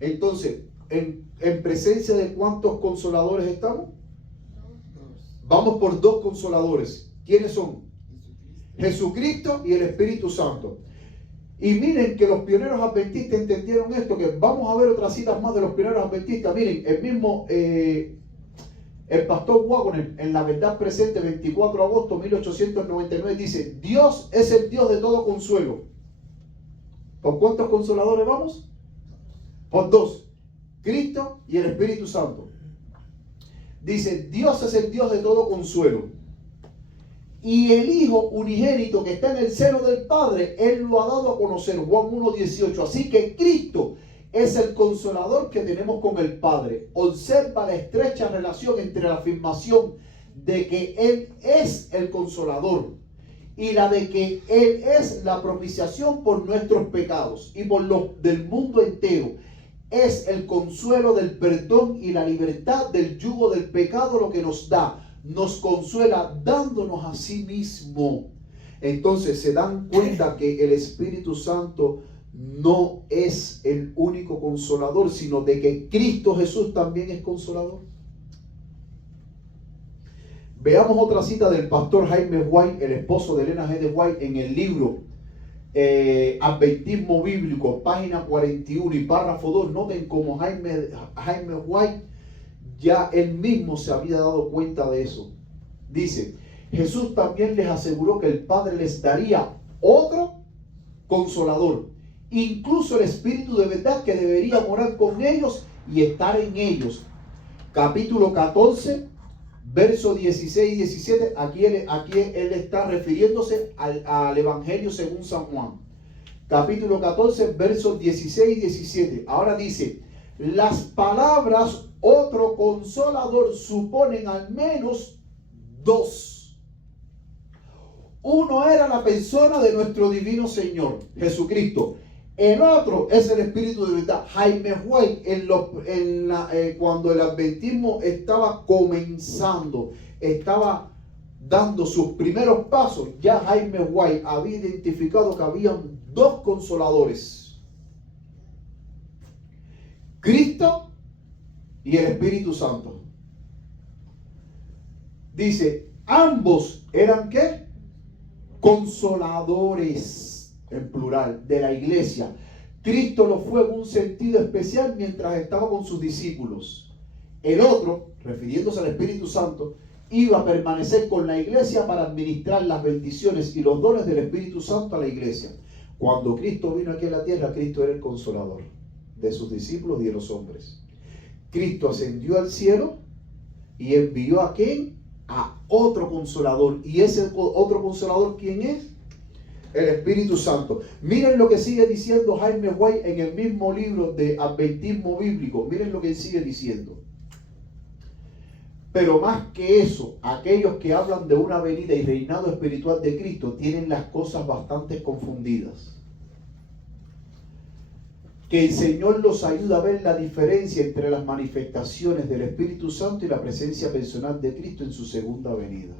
Entonces, en presencia de ¿cuántos consoladores estamos? Vamos por dos consoladores. ¿Quiénes son? Jesucristo y el Espíritu Santo. Y miren que los pioneros adventistas entendieron esto, que vamos a ver otras citas más de los pioneros adventistas. Miren, el mismo el pastor Wagner, en La Verdad Presente, 24 de agosto de 1899, dice: Dios es el Dios de todo consuelo. ¿Por cuántos consoladores vamos? Por dos: Cristo y el Espíritu Santo. Dice: Dios es el Dios de todo consuelo. Y el Hijo unigénito que está en el seno del Padre, Él lo ha dado a conocer. Juan 1:18. Así que Cristo es el consolador que tenemos con el Padre. Observa la estrecha relación entre la afirmación de que Él es el consolador y la de que Él es la propiciación por nuestros pecados y por los del mundo entero. Es el consuelo del perdón y la libertad del yugo del pecado lo que nos da. Nos consuela dándonos a sí mismo. Entonces se dan cuenta que el Espíritu Santo no es el único consolador, sino de que Cristo Jesús también es consolador. Veamos otra cita del pastor Jaime White, el esposo de Elena G. de White, en el libro Adventismo Bíblico, página 41 y párrafo 2. Noten cómo Jaime White ya él mismo se había dado cuenta de eso. Dice: Jesús también les aseguró que el Padre les daría otro consolador, incluso el Espíritu de verdad que debería morar con ellos y estar en ellos. Capítulo 14, versos 16 y 17. Aquí él está refiriéndose al Evangelio según San Juan. Capítulo 14, versos 16 y 17. Ahora dice: las palabras otro consolador suponen al menos dos. Uno era la persona de nuestro divino Señor Jesucristo. El otro es el Espíritu de verdad. Jaime White, cuando el adventismo estaba comenzando, estaba dando sus primeros pasos, ya Jaime White había identificado que habían dos consoladores: Cristo y el Espíritu Santo. Dice: ambos eran ¿qué? Consoladores, en plural, de la iglesia. Cristo lo fue en un sentido especial mientras estaba con sus discípulos. El otro, refiriéndose al Espíritu Santo, iba a permanecer con la iglesia para administrar las bendiciones y los dones del Espíritu Santo a la iglesia. Cuando Cristo vino aquí a la tierra, Cristo era el consolador de sus discípulos y de los hombres. Cristo ascendió al cielo y envió a ¿quién? A otro consolador. ¿Y ese otro consolador quién es? El Espíritu Santo. Miren lo que sigue diciendo Jaime White en el mismo libro de Adventismo Bíblico. Miren lo que sigue diciendo. Pero más que eso, aquellos que hablan de una venida y reinado espiritual de Cristo tienen las cosas bastante confundidas. que el Señor los ayuda a ver la diferencia entre las manifestaciones del Espíritu Santo y la presencia personal de Cristo en su segunda venida.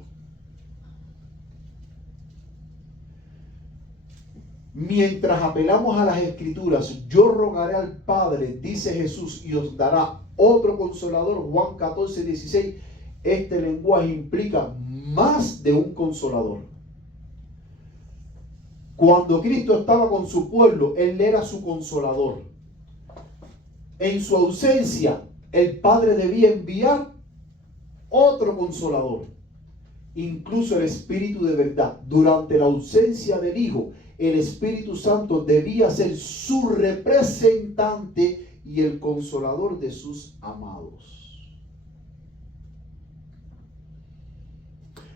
Mientras apelamos a las Escrituras, yo rogaré al Padre, dice Jesús, y os dará otro consolador. Juan 14, 16. Este lenguaje implica más de un consolador. Cuando Cristo estaba con su pueblo, Él era su consolador. En su ausencia, el Padre debía enviar otro consolador. Incluso el Espíritu de verdad. Durante la ausencia del Hijo, el Espíritu Santo debía ser su representante y el consolador de sus amados.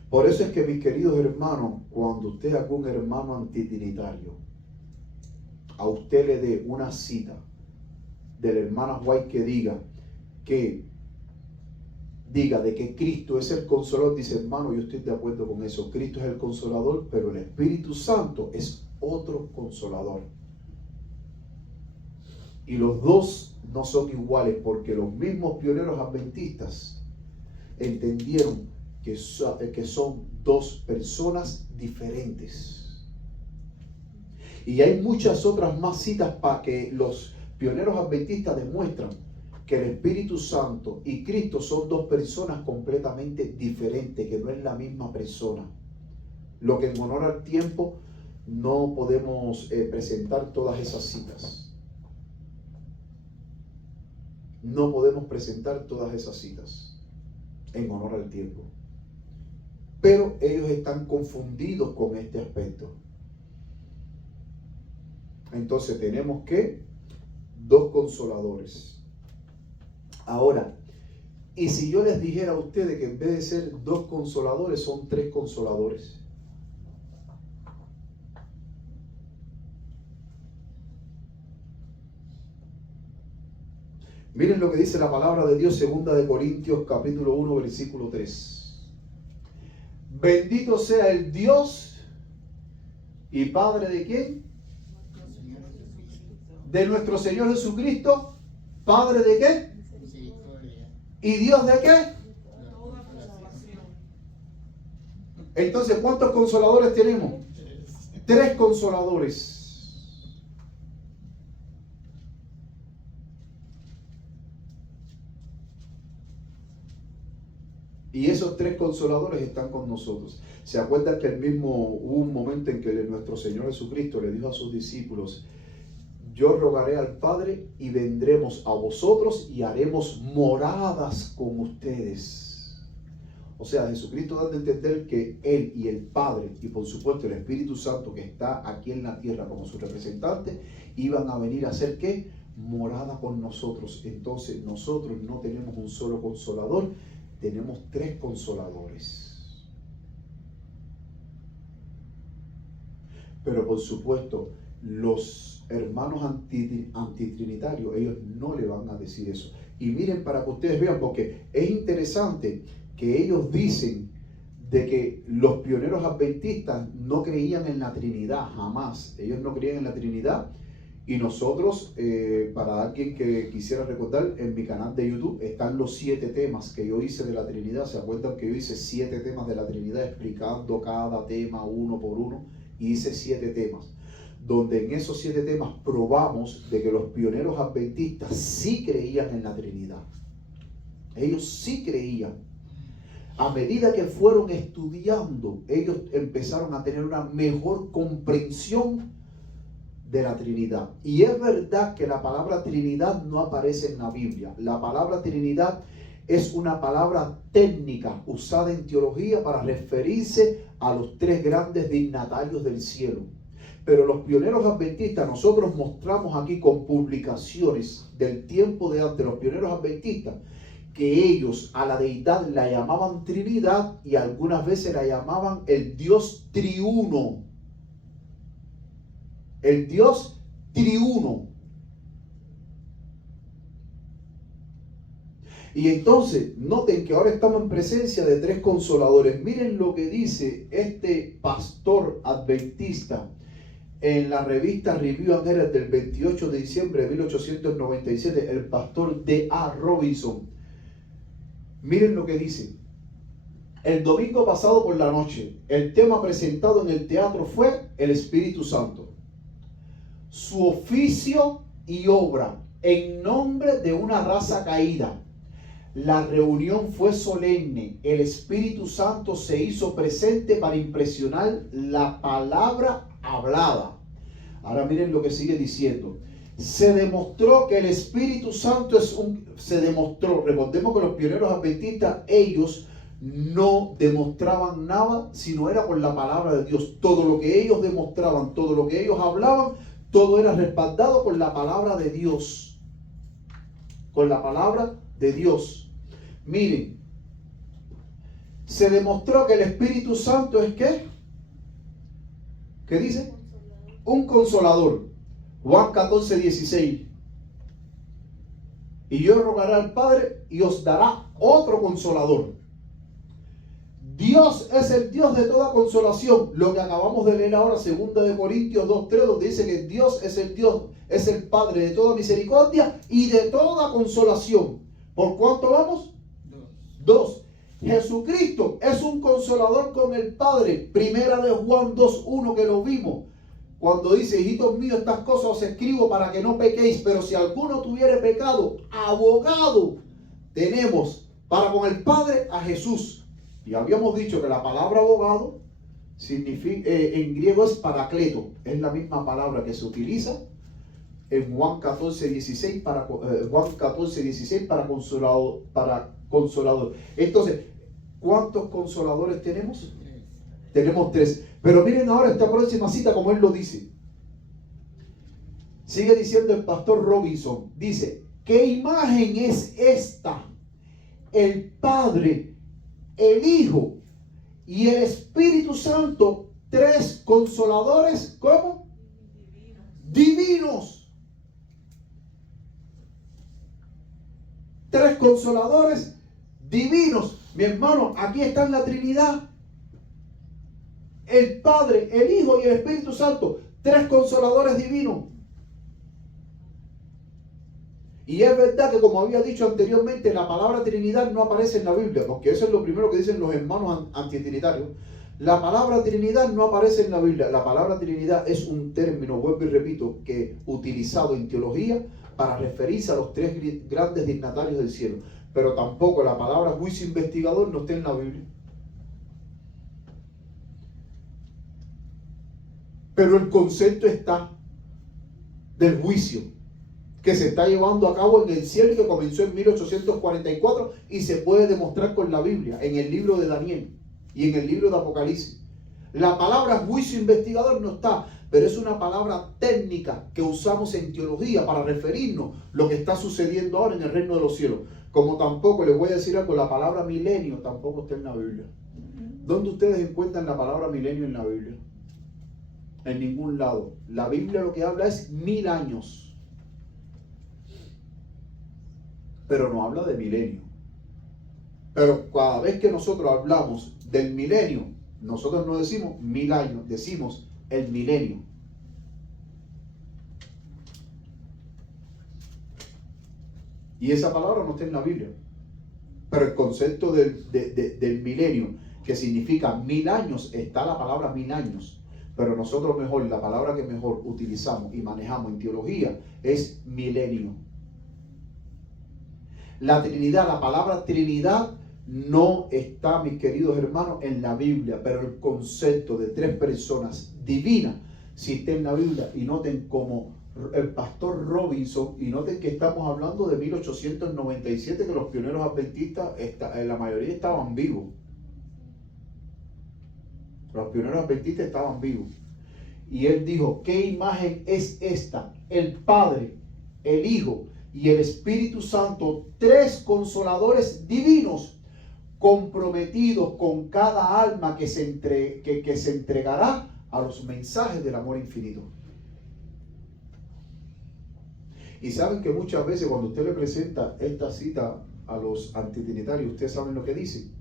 Por eso es que, mis queridos hermanos, cuando usted haga un hermano antitrinitario, a usted le dé una cita de la hermana White que diga de que Cristo es el consolador, dice, hermano, yo estoy de acuerdo con eso. Cristo es el consolador, pero el Espíritu Santo es otro consolador. Y los dos no son iguales, porque los mismos pioneros adventistas entendieron que son dos personas diferentes. Y hay muchas otras más citas para que los pioneros adventistas demuestran que el Espíritu Santo y Cristo son dos personas completamente diferentes, que no es la misma persona. Lo que en honor al tiempo no podemos presentar todas esas citas. No podemos presentar todas esas citas en honor al tiempo. Pero ellos están confundidos con este aspecto. Entonces tenemos que dos consoladores. Ahora, y si yo les dijera a ustedes que en vez de ser dos consoladores son tres consoladores. Miren lo que dice la palabra de Dios, 2 Corintios capítulo 1, versículo 3. Bendito sea el Dios y Padre ¿de quién? De nuestro Señor Jesucristo. ¿Padre de qué? ¿Y Dios de qué? Entonces, ¿cuántos consoladores tenemos? Tres consoladores. Y esos tres consoladores están con nosotros. ¿Se acuerdan que hubo un momento en que nuestro Señor Jesucristo le dijo a sus discípulos: yo rogaré al Padre y vendremos a vosotros y haremos moradas con ustedes? O sea, Jesucristo da a entender que Él y el Padre, y por supuesto el Espíritu Santo que está aquí en la tierra como su representante, iban a venir a hacer ¿qué? Morada con nosotros. Entonces nosotros no tenemos un solo consolador, tenemos tres consoladores. Pero por supuesto, los hermanos antitrinitarios, ellos no le van a decir eso. Y miren, para que ustedes vean, porque es interesante que ellos dicen de que los pioneros adventistas no creían en la Trinidad, jamás. Ellos no creían en la Trinidad. Y nosotros, para alguien que quisiera recordar, en mi canal de YouTube están los 7 temas que yo hice de la Trinidad. ¿Se acuerdan que yo hice 7 temas de la Trinidad explicando cada tema uno por uno? Y hice 7 temas, donde en esos 7 temas probamos de que los pioneros adventistas sí creían en la Trinidad. Ellos sí creían. A medida que fueron estudiando, ellos empezaron a tener una mejor comprensión de la Trinidad. Y es verdad que la palabra Trinidad no aparece en la Biblia. La palabra Trinidad es una palabra técnica usada en teología para referirse a los 3 grandes dignatarios del cielo. Pero los pioneros adventistas, nosotros mostramos aquí con publicaciones del tiempo de antes, los pioneros adventistas, que ellos a la deidad la llamaban Trinidad y algunas veces la llamaban el Dios triuno. El Dios triuno. Y entonces, noten que ahora estamos en presencia de 3 consoladores. Miren lo que dice este pastor adventista en la revista Review and Herald del 28 de diciembre de 1897, el pastor D.A. Robinson. Miren lo que dice. El domingo pasado por la noche, el tema presentado en el teatro fue el Espíritu Santo, su oficio y obra en nombre de una raza caída. La reunión fue solemne. El Espíritu Santo se hizo presente para impresionar la palabra hablada. Ahora miren lo que sigue diciendo. Se demostró que el Espíritu Santo recordemos que los pioneros adventistas, ellos no demostraban nada, sino era por la palabra de Dios. Todo lo que ellos demostraban, todo lo que ellos hablaban, todo era respaldado con la palabra de Dios. Con la palabra de Dios. Miren, se demostró que el Espíritu Santo es ¿qué? ¿Qué dice? Un consolador. Juan 14, 16. Y yo rogaré al Padre y os dará otro consolador. Dios es el Dios de toda consolación. Lo que acabamos de leer ahora, 2 de Corintios 2:3, donde dice que Dios es el Dios, es el Padre de toda misericordia y de toda consolación. ¿Por cuánto vamos? 2. Jesucristo es un consolador con el Padre. Primera de Juan 2:1, que lo vimos. Cuando dice, hijitos míos, estas cosas os escribo para que no pequéis, pero si alguno tuviere pecado, abogado tenemos para con el Padre a Jesús. Y habíamos dicho que la palabra abogado significa, en griego es paracleto. Es la misma palabra que se utiliza en Juan 14:16 para consolador. Entonces, ¿cuántos consoladores tenemos? Tenemos 3. Pero miren ahora esta próxima cita como él lo dice. Sigue diciendo el pastor Robinson. Dice, ¿qué imagen es esta? El Padre, el Hijo y el Espíritu Santo, 3 consoladores, ¿cómo? Divinos. 3 consoladores divinos. Mi hermano, aquí está en la Trinidad. El Padre, el Hijo y el Espíritu Santo, 3 consoladores divinos. Y es verdad que, como había dicho anteriormente, la palabra Trinidad no aparece en la Biblia, porque eso es lo primero que dicen los hermanos antitrinitarios. La palabra Trinidad no aparece en la Biblia. La palabra Trinidad es un término, vuelvo y repito, que utilizado en teología para referirse a los 3 grandes dignatarios del cielo. Pero tampoco la palabra juicio investigador no está en la Biblia. Pero el concepto está del juicio que se está llevando a cabo en el cielo y que comenzó en 1844 y se puede demostrar con la Biblia, en el libro de Daniel y en el libro de Apocalipsis. La palabra juicio investigador no está, pero es una palabra técnica que usamos en teología para referirnos a lo que está sucediendo ahora en el reino de los cielos. Como tampoco, les voy a decir algo, la palabra milenio tampoco está en la Biblia. ¿Dónde ustedes encuentran la palabra milenio en la Biblia? En ningún lado. La Biblia lo que habla es 1000 años. Pero no habla de milenio. Pero cada vez que nosotros hablamos del milenio, nosotros no decimos 1000 años, decimos el milenio. Y esa palabra no está en la Biblia. Pero el concepto del milenio, que significa 1000 años, está la palabra 1000 años. Pero nosotros mejor, la palabra que mejor utilizamos y manejamos en teología es milenio. La Trinidad, la palabra Trinidad no está, mis queridos hermanos, en la Biblia, pero el concepto de 3 personas divinas sí está en la Biblia. Y noten como el pastor Robinson, y noten que estamos hablando de 1897, que los pioneros adventistas, la mayoría estaban vivos. Los pioneros adventistas estaban vivos. Y él dijo, ¿qué imagen es esta? El Padre, el Hijo y el Espíritu Santo, 3 consoladores divinos, comprometidos con cada alma que se entregará a los mensajes del amor infinito. Y saben que muchas veces cuando usted le presenta esta cita a los antitrinitarios, ustedes saben lo que dicen.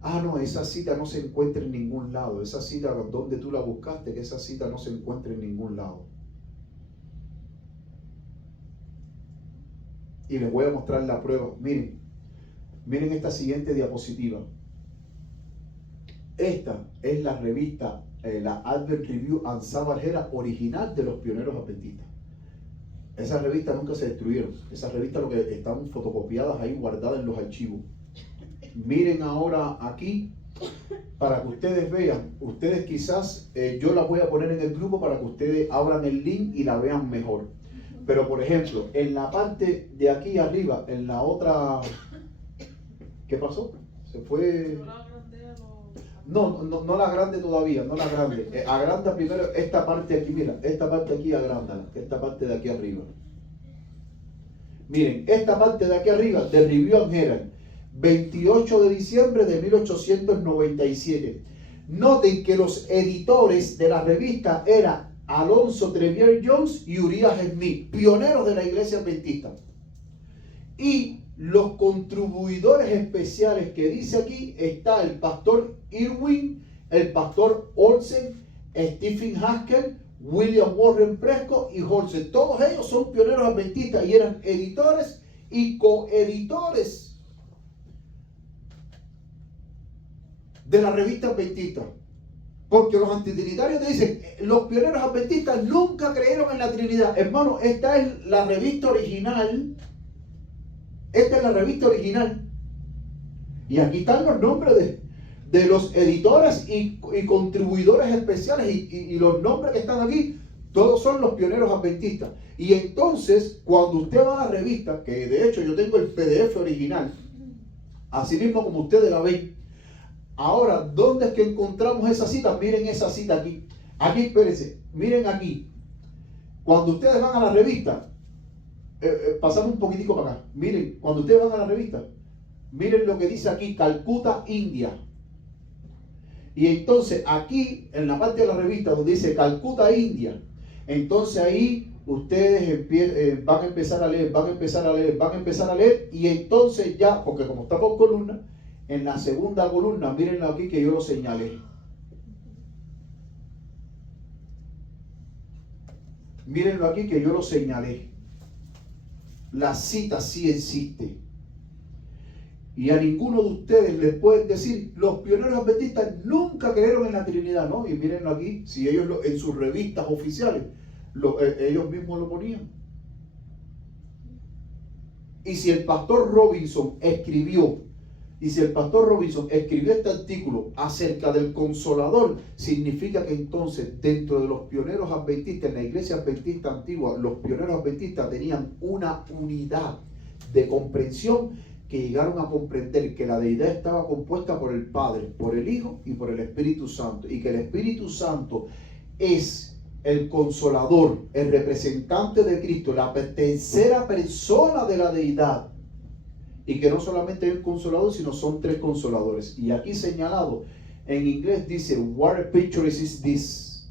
Ah, no, esa cita no se encuentra en ningún lado. Esa cita, donde tú la buscaste, que esa cita no se encuentra en ningún lado. Y les voy a mostrar la prueba. Miren esta siguiente diapositiva. Esta es la revista, la Advent Review and Sabbath Era original de los pioneros adventistas. Esas revistas nunca se destruyeron. Esas revistas lo que están fotocopiadas ahí, guardadas en los archivos. Miren ahora aquí, para que ustedes vean. Ustedes quizás, yo la voy a poner en el grupo para que ustedes abran el link y la vean mejor. Pero por ejemplo, en la parte de aquí arriba, en la otra... ¿Qué pasó? Se fue... No la grande todavía, no la grande. Agranda primero esta parte aquí, mira, esta parte aquí agrándala, esta parte de aquí arriba. Miren, esta parte de aquí arriba, de Review and Herald, 28 de diciembre de 1897. Noten que los editores de la revista eran Alonzo Trevier Jones y Uriah Smith, pioneros de la iglesia adventista. Y los contribuidores especiales que dice aquí está el pastor Irwin, el pastor Olsen, Stephen Haskell, William Warren Prescott y Jorge. Todos ellos son pioneros adventistas y eran editores y coeditores de la revista adventista. Porque los antitrinitarios te dicen, los pioneros adventistas nunca creyeron en la Trinidad. Hermano, esta es la revista original. Esta es la revista original. Y aquí están los nombres de los editores y contribuidores especiales. Y los nombres que están aquí, todos son los pioneros adventistas. Y entonces, cuando usted va a la revista, que de hecho yo tengo el PDF original, así mismo como ustedes la ven. Ahora, ¿dónde es que encontramos esa cita? Miren esa cita aquí. Aquí, espérense, miren aquí. Cuando ustedes van a la revista, pasamos un poquitico para acá. Miren, cuando ustedes van a la revista, miren lo que dice aquí, Calcuta, India. Y entonces aquí, en la parte de la revista donde dice Calcuta, India, entonces ahí ustedes van a empezar a leer, van a empezar a leer, y entonces ya, porque como está por columna, en la segunda columna, mírenlo aquí que yo lo señalé. Mírenlo aquí que yo lo señalé. La cita sí existe. Y a ninguno de ustedes les pueden decir, los pioneros adventistas nunca creyeron en la Trinidad, ¿no? Y mírenlo aquí, si ellos en sus revistas oficiales, ellos mismos lo ponían. Y si el pastor Robinson escribió este artículo acerca del Consolador, significa que entonces dentro de los pioneros adventistas, en la iglesia adventista antigua, los pioneros adventistas tenían una unidad de comprensión que llegaron a comprender que la deidad estaba compuesta por el Padre, por el Hijo y por el Espíritu Santo, y que el Espíritu Santo es el Consolador, el representante de Cristo, la tercera persona de la deidad. Y que no solamente hay un consolador, sino son tres consoladores. Y aquí señalado, en inglés dice, what a picture is this?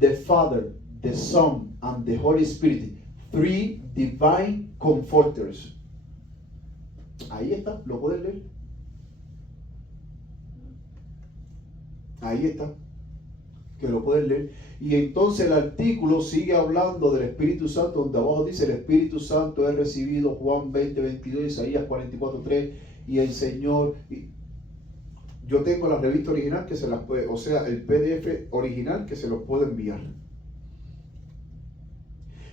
The Father, the Son, and the Holy Spirit. Three divine comforters. Ahí está, lo pueden leer. Ahí está, que lo pueden leer. Y entonces el artículo sigue hablando del Espíritu Santo, donde abajo dice el Espíritu Santo es recibido, Juan 20:22, Isaías 44:3, y el Señor. Yo tengo la revista original que se las puede, o sea, el PDF original que se los puedo enviar.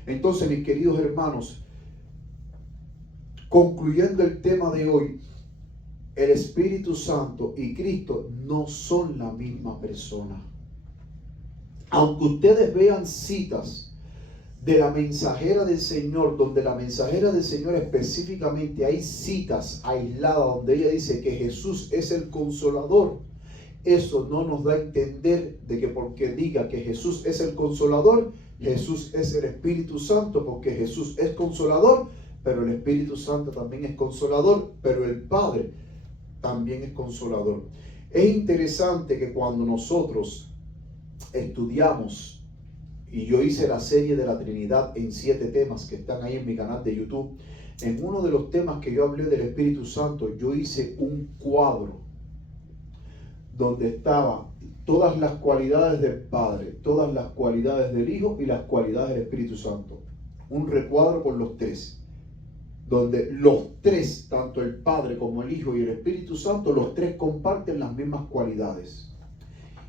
Entonces, mis queridos hermanos, concluyendo el tema de hoy, el Espíritu Santo y Cristo no son la misma persona. Aunque ustedes vean citas de la mensajera del Señor, donde la mensajera del Señor específicamente hay citas aisladas donde ella dice que Jesús es el Consolador, eso no nos da a entender de que porque diga que Jesús es el Consolador, Jesús es el Espíritu Santo, porque Jesús es Consolador, pero el Espíritu Santo también es Consolador, pero el Padre también es Consolador. Es interesante que cuando nosotros estudiamos, y yo hice la serie de la Trinidad en 7 temas que están ahí en mi canal de YouTube, en uno de los temas que yo hablé del Espíritu Santo, yo hice un cuadro donde estaban todas las cualidades del Padre, todas las cualidades del Hijo y las cualidades del Espíritu Santo. Un recuadro con los tres, donde los tres, tanto el Padre como el Hijo y el Espíritu Santo, los tres comparten las mismas cualidades.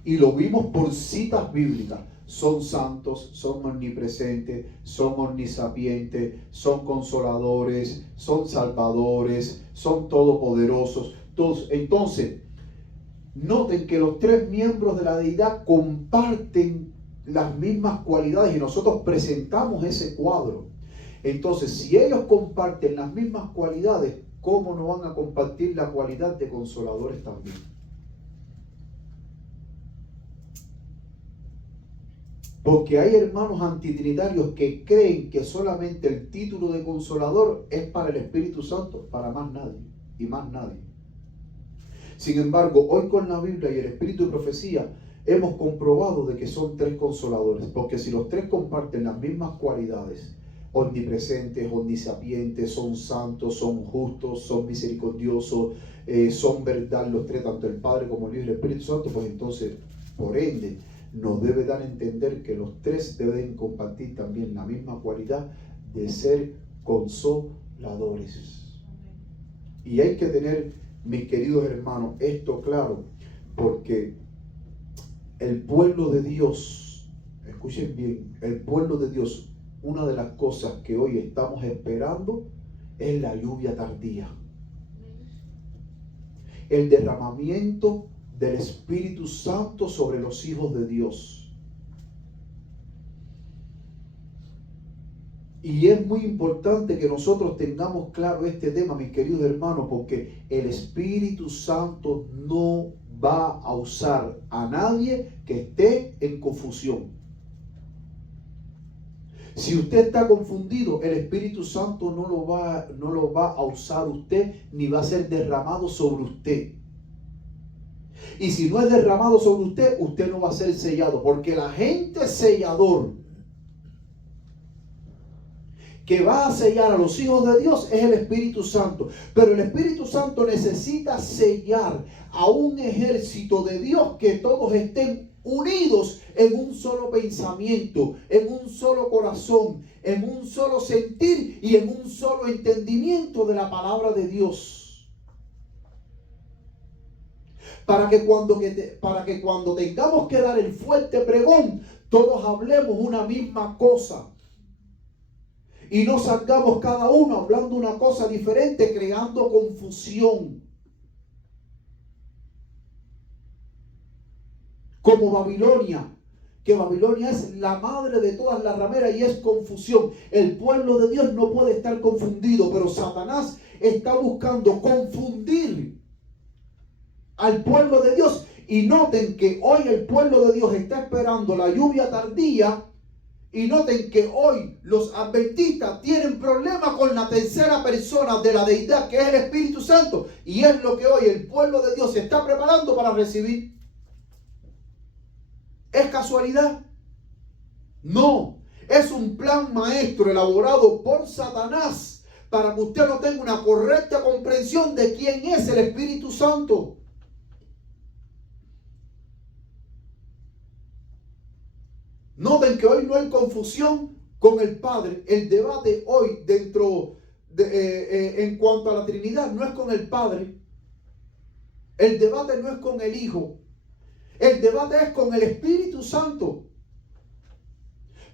Y lo vimos por citas bíblicas. Son santos, son omnipresentes, son omnisapientes, son consoladores, son salvadores, son todopoderosos. Todos. Entonces, noten que los tres miembros de la deidad comparten las mismas cualidades y nosotros presentamos ese cuadro. Entonces, si ellos comparten las mismas cualidades, ¿cómo no van a compartir la cualidad de consoladores también? Porque hay hermanos antitrinitarios que creen que solamente el título de consolador es para el Espíritu Santo, para más nadie y más nadie. Sin embargo, hoy con la Biblia y el Espíritu de Profecía hemos comprobado de que son tres consoladores, porque si los tres comparten las mismas cualidades, omnipresentes, omnisapientes, son santos, son justos, son misericordiosos, son verdad los tres, tanto el Padre como el Hijo y el Espíritu Santo, pues entonces, por ende, nos debe dar a entender que los tres deben compartir también la misma cualidad de ser consoladores. Y hay que tener, mis queridos hermanos, esto claro, porque el pueblo de Dios, escuchen bien, el pueblo de Dios, una de las cosas que hoy estamos esperando es la lluvia tardía. El derramamiento del Espíritu Santo sobre los hijos de Dios. Y es muy importante que nosotros tengamos claro este tema, mis queridos hermanos, porque el Espíritu Santo no va a usar a nadie que esté en confusión. Si usted está confundido, el Espíritu Santo no lo va a usar usted, ni va a ser derramado sobre usted. Y si no es derramado sobre usted, usted no va a ser sellado, porque el agente sellador que va a sellar a los hijos de Dios es el Espíritu Santo. Pero el Espíritu Santo necesita sellar a un ejército de Dios, que todos estén unidos en un solo pensamiento, en un solo corazón, en un solo sentir y en un solo entendimiento de la palabra de Dios. Para que cuando tengamos que dar el fuerte pregón, todos hablemos una misma cosa. Y no salgamos cada uno hablando una cosa diferente, creando confusión. Como Babilonia, que Babilonia es la madre de todas las rameras y es confusión. El pueblo de Dios no puede estar confundido, pero Satanás está buscando confundir al pueblo de Dios. Y noten que hoy el pueblo de Dios está esperando la lluvia tardía. Y noten que hoy los adventistas tienen problema con la tercera persona de la deidad, que es el Espíritu Santo. Y es lo que hoy el pueblo de Dios se está preparando para recibir. ¿Es casualidad? No. Es un plan maestro elaborado por Satanás para que usted no tenga una correcta comprensión de quién es el Espíritu Santo. Noten que hoy no hay confusión con el Padre. El debate hoy en cuanto a la Trinidad no es con el Padre. El debate no es con el Hijo. El debate es con el Espíritu Santo.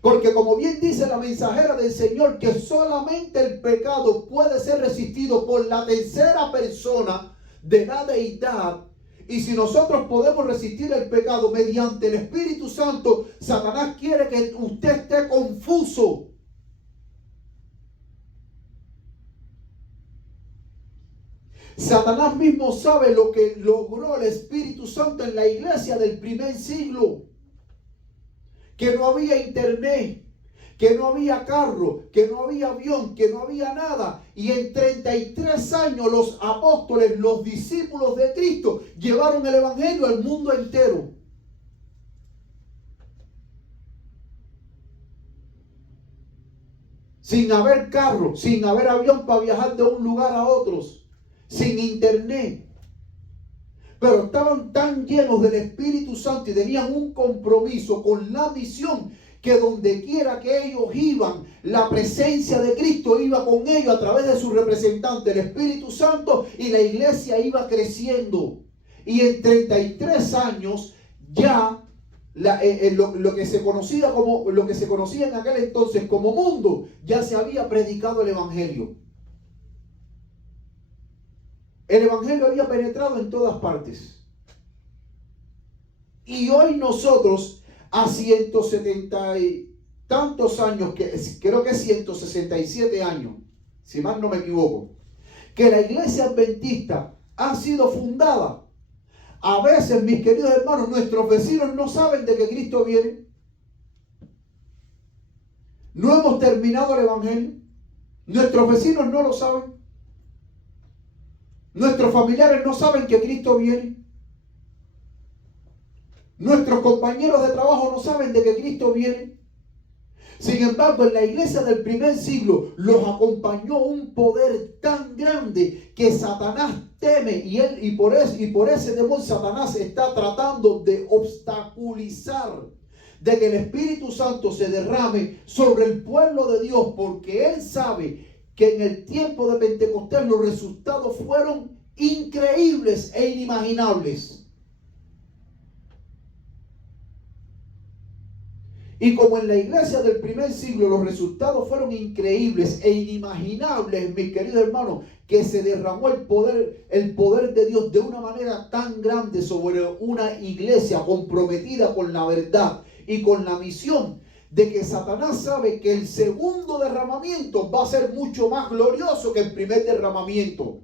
Porque como bien dice la mensajera del Señor, que solamente el pecado puede ser resistido por la tercera persona de la deidad. Y si nosotros podemos resistir el pecado mediante el Espíritu Santo, Satanás quiere que usted esté confuso. Satanás mismo sabe lo que logró el Espíritu Santo en la iglesia del primer siglo. Que no había internet, que no había carro, que no había avión, que no había nada. Y en 33 años los apóstoles, los discípulos de Cristo, llevaron el evangelio al mundo entero. Sin haber carro, sin haber avión para viajar de un lugar a otro, sin internet. pero estaban tan llenos del Espíritu Santo y tenían un compromiso con la misión, que donde quiera que ellos iban, la presencia de Cristo iba con ellos a través de su representante, el Espíritu Santo, y la iglesia iba creciendo. Y en 33 años ya lo que se conocía en aquel entonces como mundo, ya se había predicado el Evangelio. El Evangelio había penetrado en todas partes. Y hoy nosotros, a 170 y tantos años, creo que 167 años, si mal no me equivoco, que la iglesia adventista ha sido fundada. A veces, mis queridos hermanos, nuestros vecinos no saben de que Cristo viene. No hemos terminado el Evangelio. Nuestros vecinos no lo saben. Nuestros familiares no saben que Cristo viene. Nuestros compañeros de trabajo no saben de que Cristo viene. Sin embargo, en la iglesia del primer siglo los acompañó un poder tan grande que Satanás teme, y por ese temor Satanás está tratando de obstaculizar de que el Espíritu Santo se derrame sobre el pueblo de Dios, porque él sabe que en el tiempo de Pentecostés los resultados fueron increíbles e inimaginables. Y como en la iglesia del primer siglo los resultados fueron increíbles e inimaginables, mis queridos hermanos, que se derramó el poder de Dios de una manera tan grande sobre una iglesia comprometida con la verdad y con la misión, de que Satanás sabe que el segundo derramamiento va a ser mucho más glorioso que el primer derramamiento.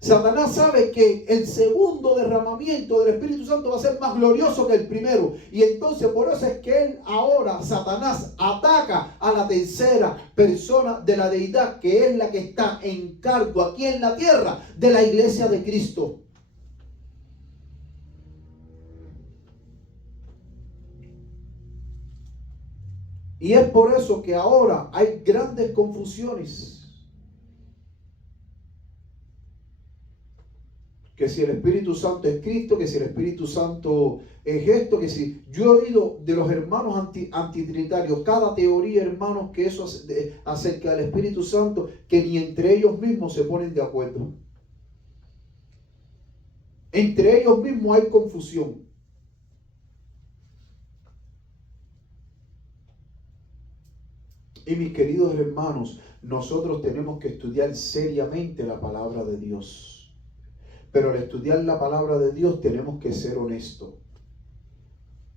Satanás sabe que el segundo derramamiento del Espíritu Santo va a ser más glorioso que el primero. Y entonces por eso es que él ahora, Satanás, ataca a la tercera persona de la deidad, que es la que está en cargo aquí en la tierra de la iglesia de Cristo. Y es por eso que ahora hay grandes confusiones. Que si el Espíritu Santo es Cristo, que si el Espíritu Santo es esto, que si... Yo he oído de los hermanos antitrinitarios cada teoría, hermanos, que eso acerca del Espíritu Santo, que ni entre ellos mismos se ponen de acuerdo. Entre ellos mismos hay confusión. Y mis queridos hermanos, nosotros tenemos que estudiar seriamente la palabra de Dios. Pero al estudiar la palabra de Dios tenemos que ser honestos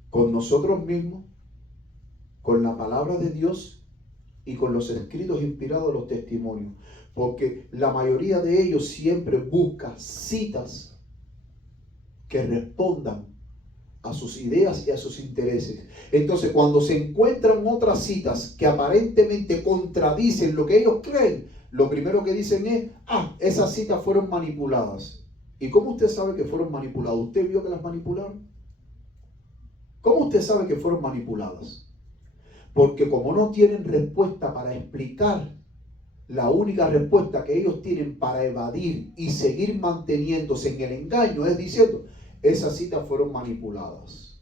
con nosotros mismos, con la palabra de Dios y con los escritos inspirados, los testimonios. Porque la mayoría de ellos siempre busca citas que respondan a sus ideas y a sus intereses. Entonces, cuando se encuentran otras citas que aparentemente contradicen lo que ellos creen, lo primero que dicen es: esas citas fueron manipuladas. ¿Y cómo usted sabe que fueron manipuladas? ¿Usted vio que las manipularon? ¿Cómo usted sabe que fueron manipuladas? Porque como no tienen respuesta para explicar, la única respuesta que ellos tienen para evadir y seguir manteniéndose en el engaño es diciendo: esas citas fueron manipuladas.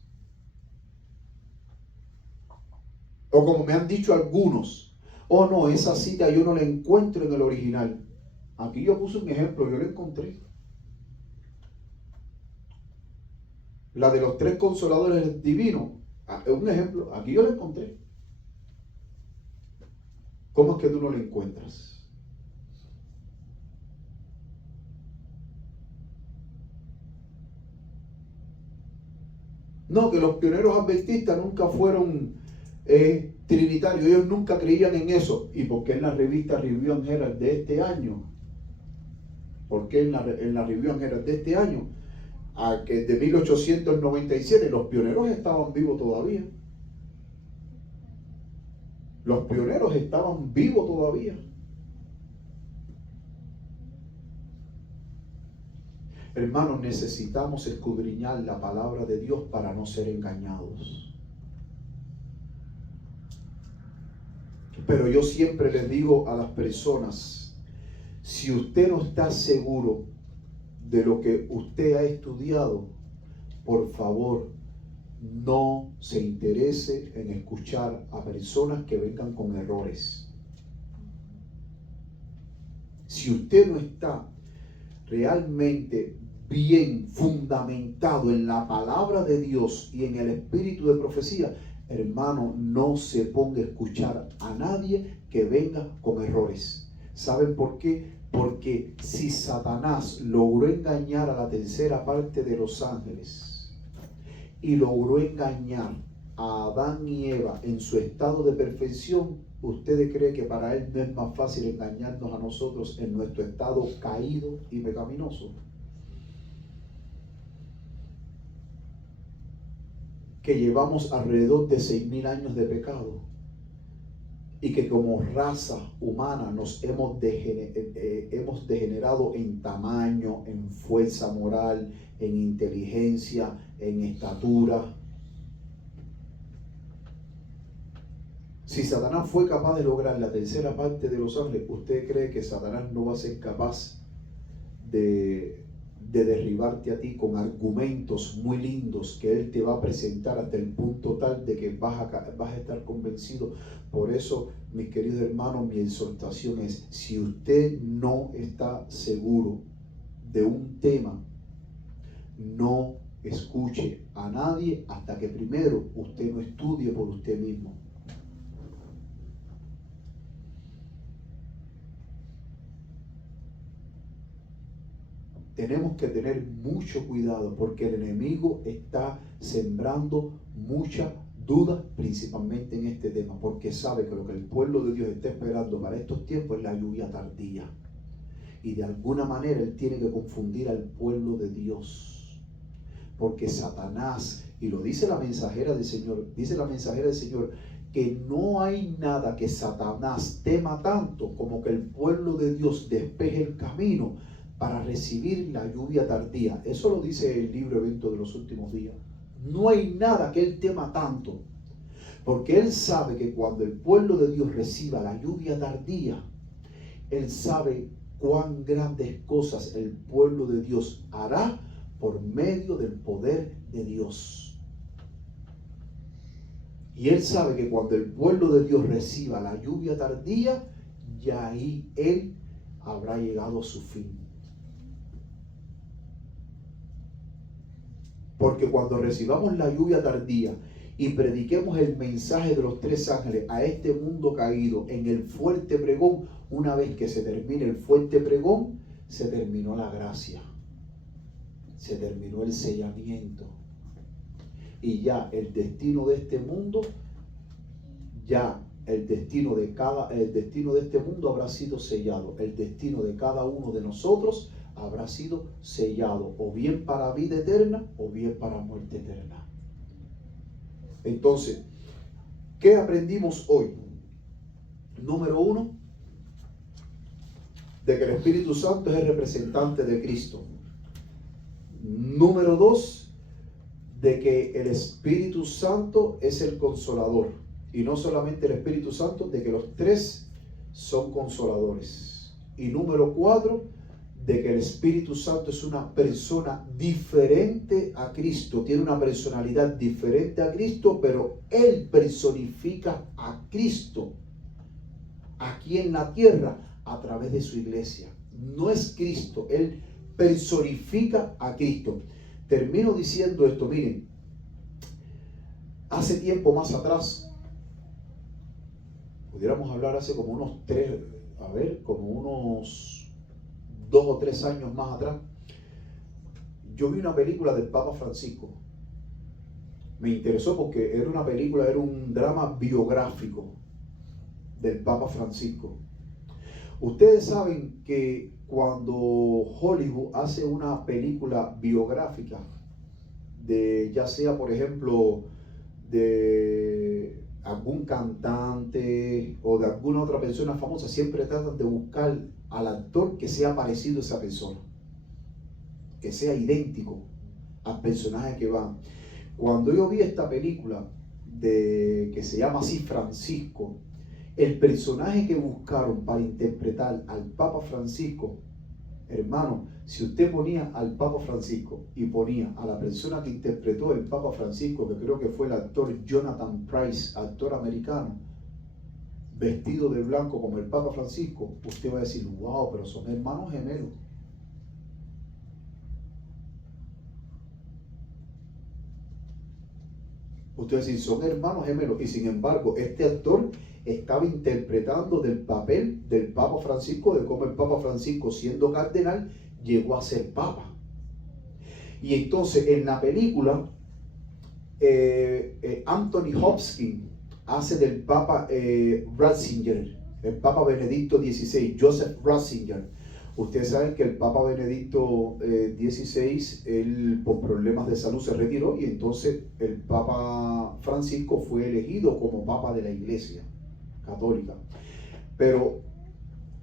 O como me han dicho algunos: oh no, esa cita yo no la encuentro en el original. Aquí yo puse un ejemplo, yo la encontré. La de los 3 consoladores divinos, es un ejemplo, aquí yo la encontré. ¿Cómo es que tú no la encuentras? No, que los pioneros adventistas nunca fueron trinitarios, ellos nunca creían en eso. ¿Y por qué en la revista Review and Herald de este año? ¿Por qué en la Review and Herald de este año? Que de 1897 los pioneros estaban vivos todavía. Los pioneros estaban vivos todavía. Hermanos, necesitamos escudriñar la palabra de Dios para no ser engañados. Pero yo siempre les digo a las personas Si usted no está seguro de lo que usted ha estudiado, por favor, no se interese en escuchar a personas que vengan con errores. Si usted no está realmente bien fundamentado en la palabra de Dios y en el espíritu de profecía, hermano, no se ponga a escuchar a nadie que venga con errores. ¿Saben por qué? Porque si Satanás logró engañar a la tercera parte de los ángeles y logró engañar a Adán y Eva en su estado de perfección, ¿ustedes creen que para él no es más fácil engañarnos a nosotros en nuestro estado caído y pecaminoso? Que llevamos alrededor de 6.000 años de pecado y que como raza humana nos hemos degenerado en tamaño, en fuerza moral, en inteligencia, en estatura. Si Satanás fue capaz de lograr la tercera parte de los ángeles, ¿usted cree que Satanás no va a ser capaz de derribarte a ti con argumentos muy lindos que él te va a presentar hasta el punto tal de que vas a estar convencido? Por eso, mis queridos hermanos, mi exhortación es: si usted no está seguro de un tema, no escuche a nadie hasta que primero usted no estudie por usted mismo. Tenemos que tener mucho cuidado porque el enemigo está sembrando mucha duda, principalmente en este tema, porque sabe que lo que el pueblo de Dios está esperando para estos tiempos es la lluvia tardía. Y de alguna manera él tiene que confundir al pueblo de Dios. Porque Satanás, y lo dice la mensajera del Señor, que no hay nada que Satanás tema tanto como que el pueblo de Dios despeje el camino para recibir la lluvia tardía. Eso lo dice el libro Evento de los Últimos Días. No hay nada que él tema tanto, porque él sabe que cuando el pueblo de Dios reciba la lluvia tardía, él sabe cuán grandes cosas el pueblo de Dios hará por medio del poder de Dios. Y él sabe que cuando el pueblo de Dios reciba la lluvia tardía, ya ahí él habrá llegado a su fin. Porque cuando recibamos la lluvia tardía y prediquemos el mensaje de los tres ángeles a este mundo caído en el fuerte pregón, una vez que se termine el fuerte pregón, se terminó la gracia, se terminó el sellamiento, y ya el destino de este mundo, el destino de este mundo habrá sido sellado. El destino de cada uno de nosotros habrá sido sellado, o bien para vida eterna o bien para muerte eterna. Entonces, ¿qué aprendimos hoy? Número 1, de que el Espíritu Santo es el representante de Cristo. Número 2, de que el Espíritu Santo es el consolador. Y no solamente el Espíritu Santo, de que los tres son consoladores. Y número 4, de que el Espíritu Santo es una persona diferente a Cristo, tiene una personalidad diferente a Cristo, pero Él personifica a Cristo aquí en la tierra a través de su iglesia. No es Cristo, Él personifica a Cristo. Termino diciendo esto, miren, hace tiempo más atrás, pudiéramos hablar hace como unos 2 o 3 años más atrás, yo vi una película del Papa Francisco. Me interesó porque era un drama biográfico del Papa Francisco. Ustedes saben que cuando Hollywood hace una película biográfica de, ya sea por ejemplo de algún cantante o de alguna otra persona famosa, siempre tratan de buscar al actor que sea parecido a esa persona, que sea idéntico al personaje que va. Cuando yo vi esta película que se llama así Francisco, El personaje que buscaron para interpretar al Papa Francisco, hermano, si usted ponía al Papa Francisco y ponía a la persona que interpretó el Papa Francisco, que creo que fue el actor Jonathan Pryce, actor americano, vestido de blanco como el Papa Francisco, usted va a decir, wow, pero son hermanos gemelos. Usted va a decir, son hermanos gemelos. Y sin embargo, este actor estaba interpretando del papel del Papa Francisco, de cómo el Papa Francisco, siendo cardenal, llegó a ser Papa. Y entonces en la película, Anthony Hopkins hace del Papa Ratzinger, el Papa Benedicto XVI, Joseph Ratzinger. Ustedes saben que el Papa Benedicto XVI, él por problemas de salud se retiró y entonces el Papa Francisco fue elegido como Papa de la Iglesia Católica. Pero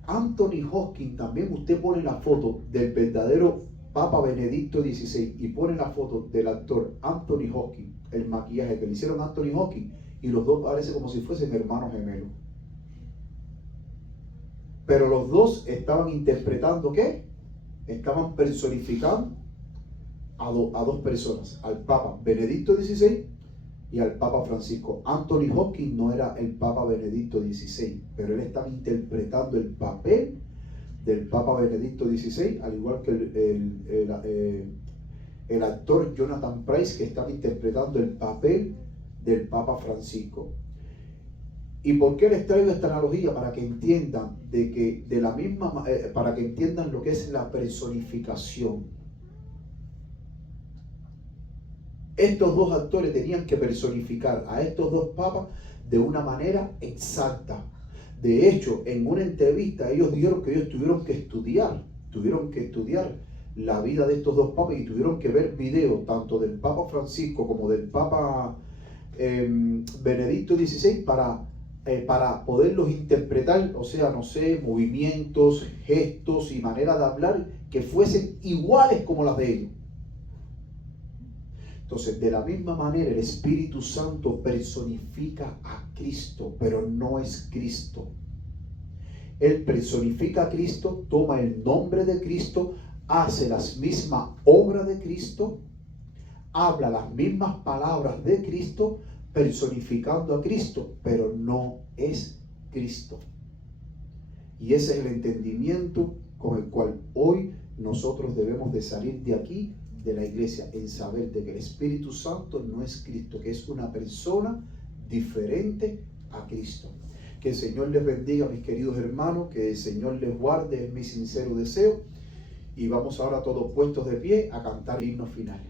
Anthony Hopkins, también usted pone la foto del verdadero Papa Benedicto XVI y pone la foto del actor Anthony Hopkins, el maquillaje que le hicieron a Anthony Hopkins, y los dos parecen como si fuesen hermanos gemelos. Pero los dos estaban interpretando, ¿qué? Estaban personificando a dos personas, al Papa Benedicto XVI y al Papa Francisco. Anthony Hopkins no era el Papa Benedicto XVI, pero él estaba interpretando el papel del Papa Benedicto XVI, al igual que el actor Jonathan Pryce, que estaba interpretando el papel del Papa Francisco. ¿Y por qué les traigo esta analogía? Para que entiendan para que entiendan lo que es la personificación. Estos dos actores tenían que personificar a estos dos papas de una manera exacta. De hecho, en una entrevista ellos dijeron que ellos tuvieron que estudiar la vida de estos dos papas y tuvieron que ver videos tanto del Papa Francisco como del Papa Benedicto XVI para poderlos interpretar, o sea, no sé, movimientos, gestos y manera de hablar que fuesen iguales como las de ellos. Entonces, de la misma manera, el Espíritu Santo personifica a Cristo, pero no es Cristo. Él personifica a Cristo, toma el nombre de Cristo, hace las mismas obras de Cristo, habla las mismas palabras de Cristo, personificando a Cristo, pero no es Cristo. Y ese es el entendimiento con el cual hoy nosotros debemos de salir de aquí, de la iglesia, en saber de que el Espíritu Santo no es Cristo, que es una persona diferente a Cristo. Que el Señor les bendiga, mis queridos hermanos, que el Señor les guarde, es mi sincero deseo. Y vamos ahora todos puestos de pie a cantar el himno final.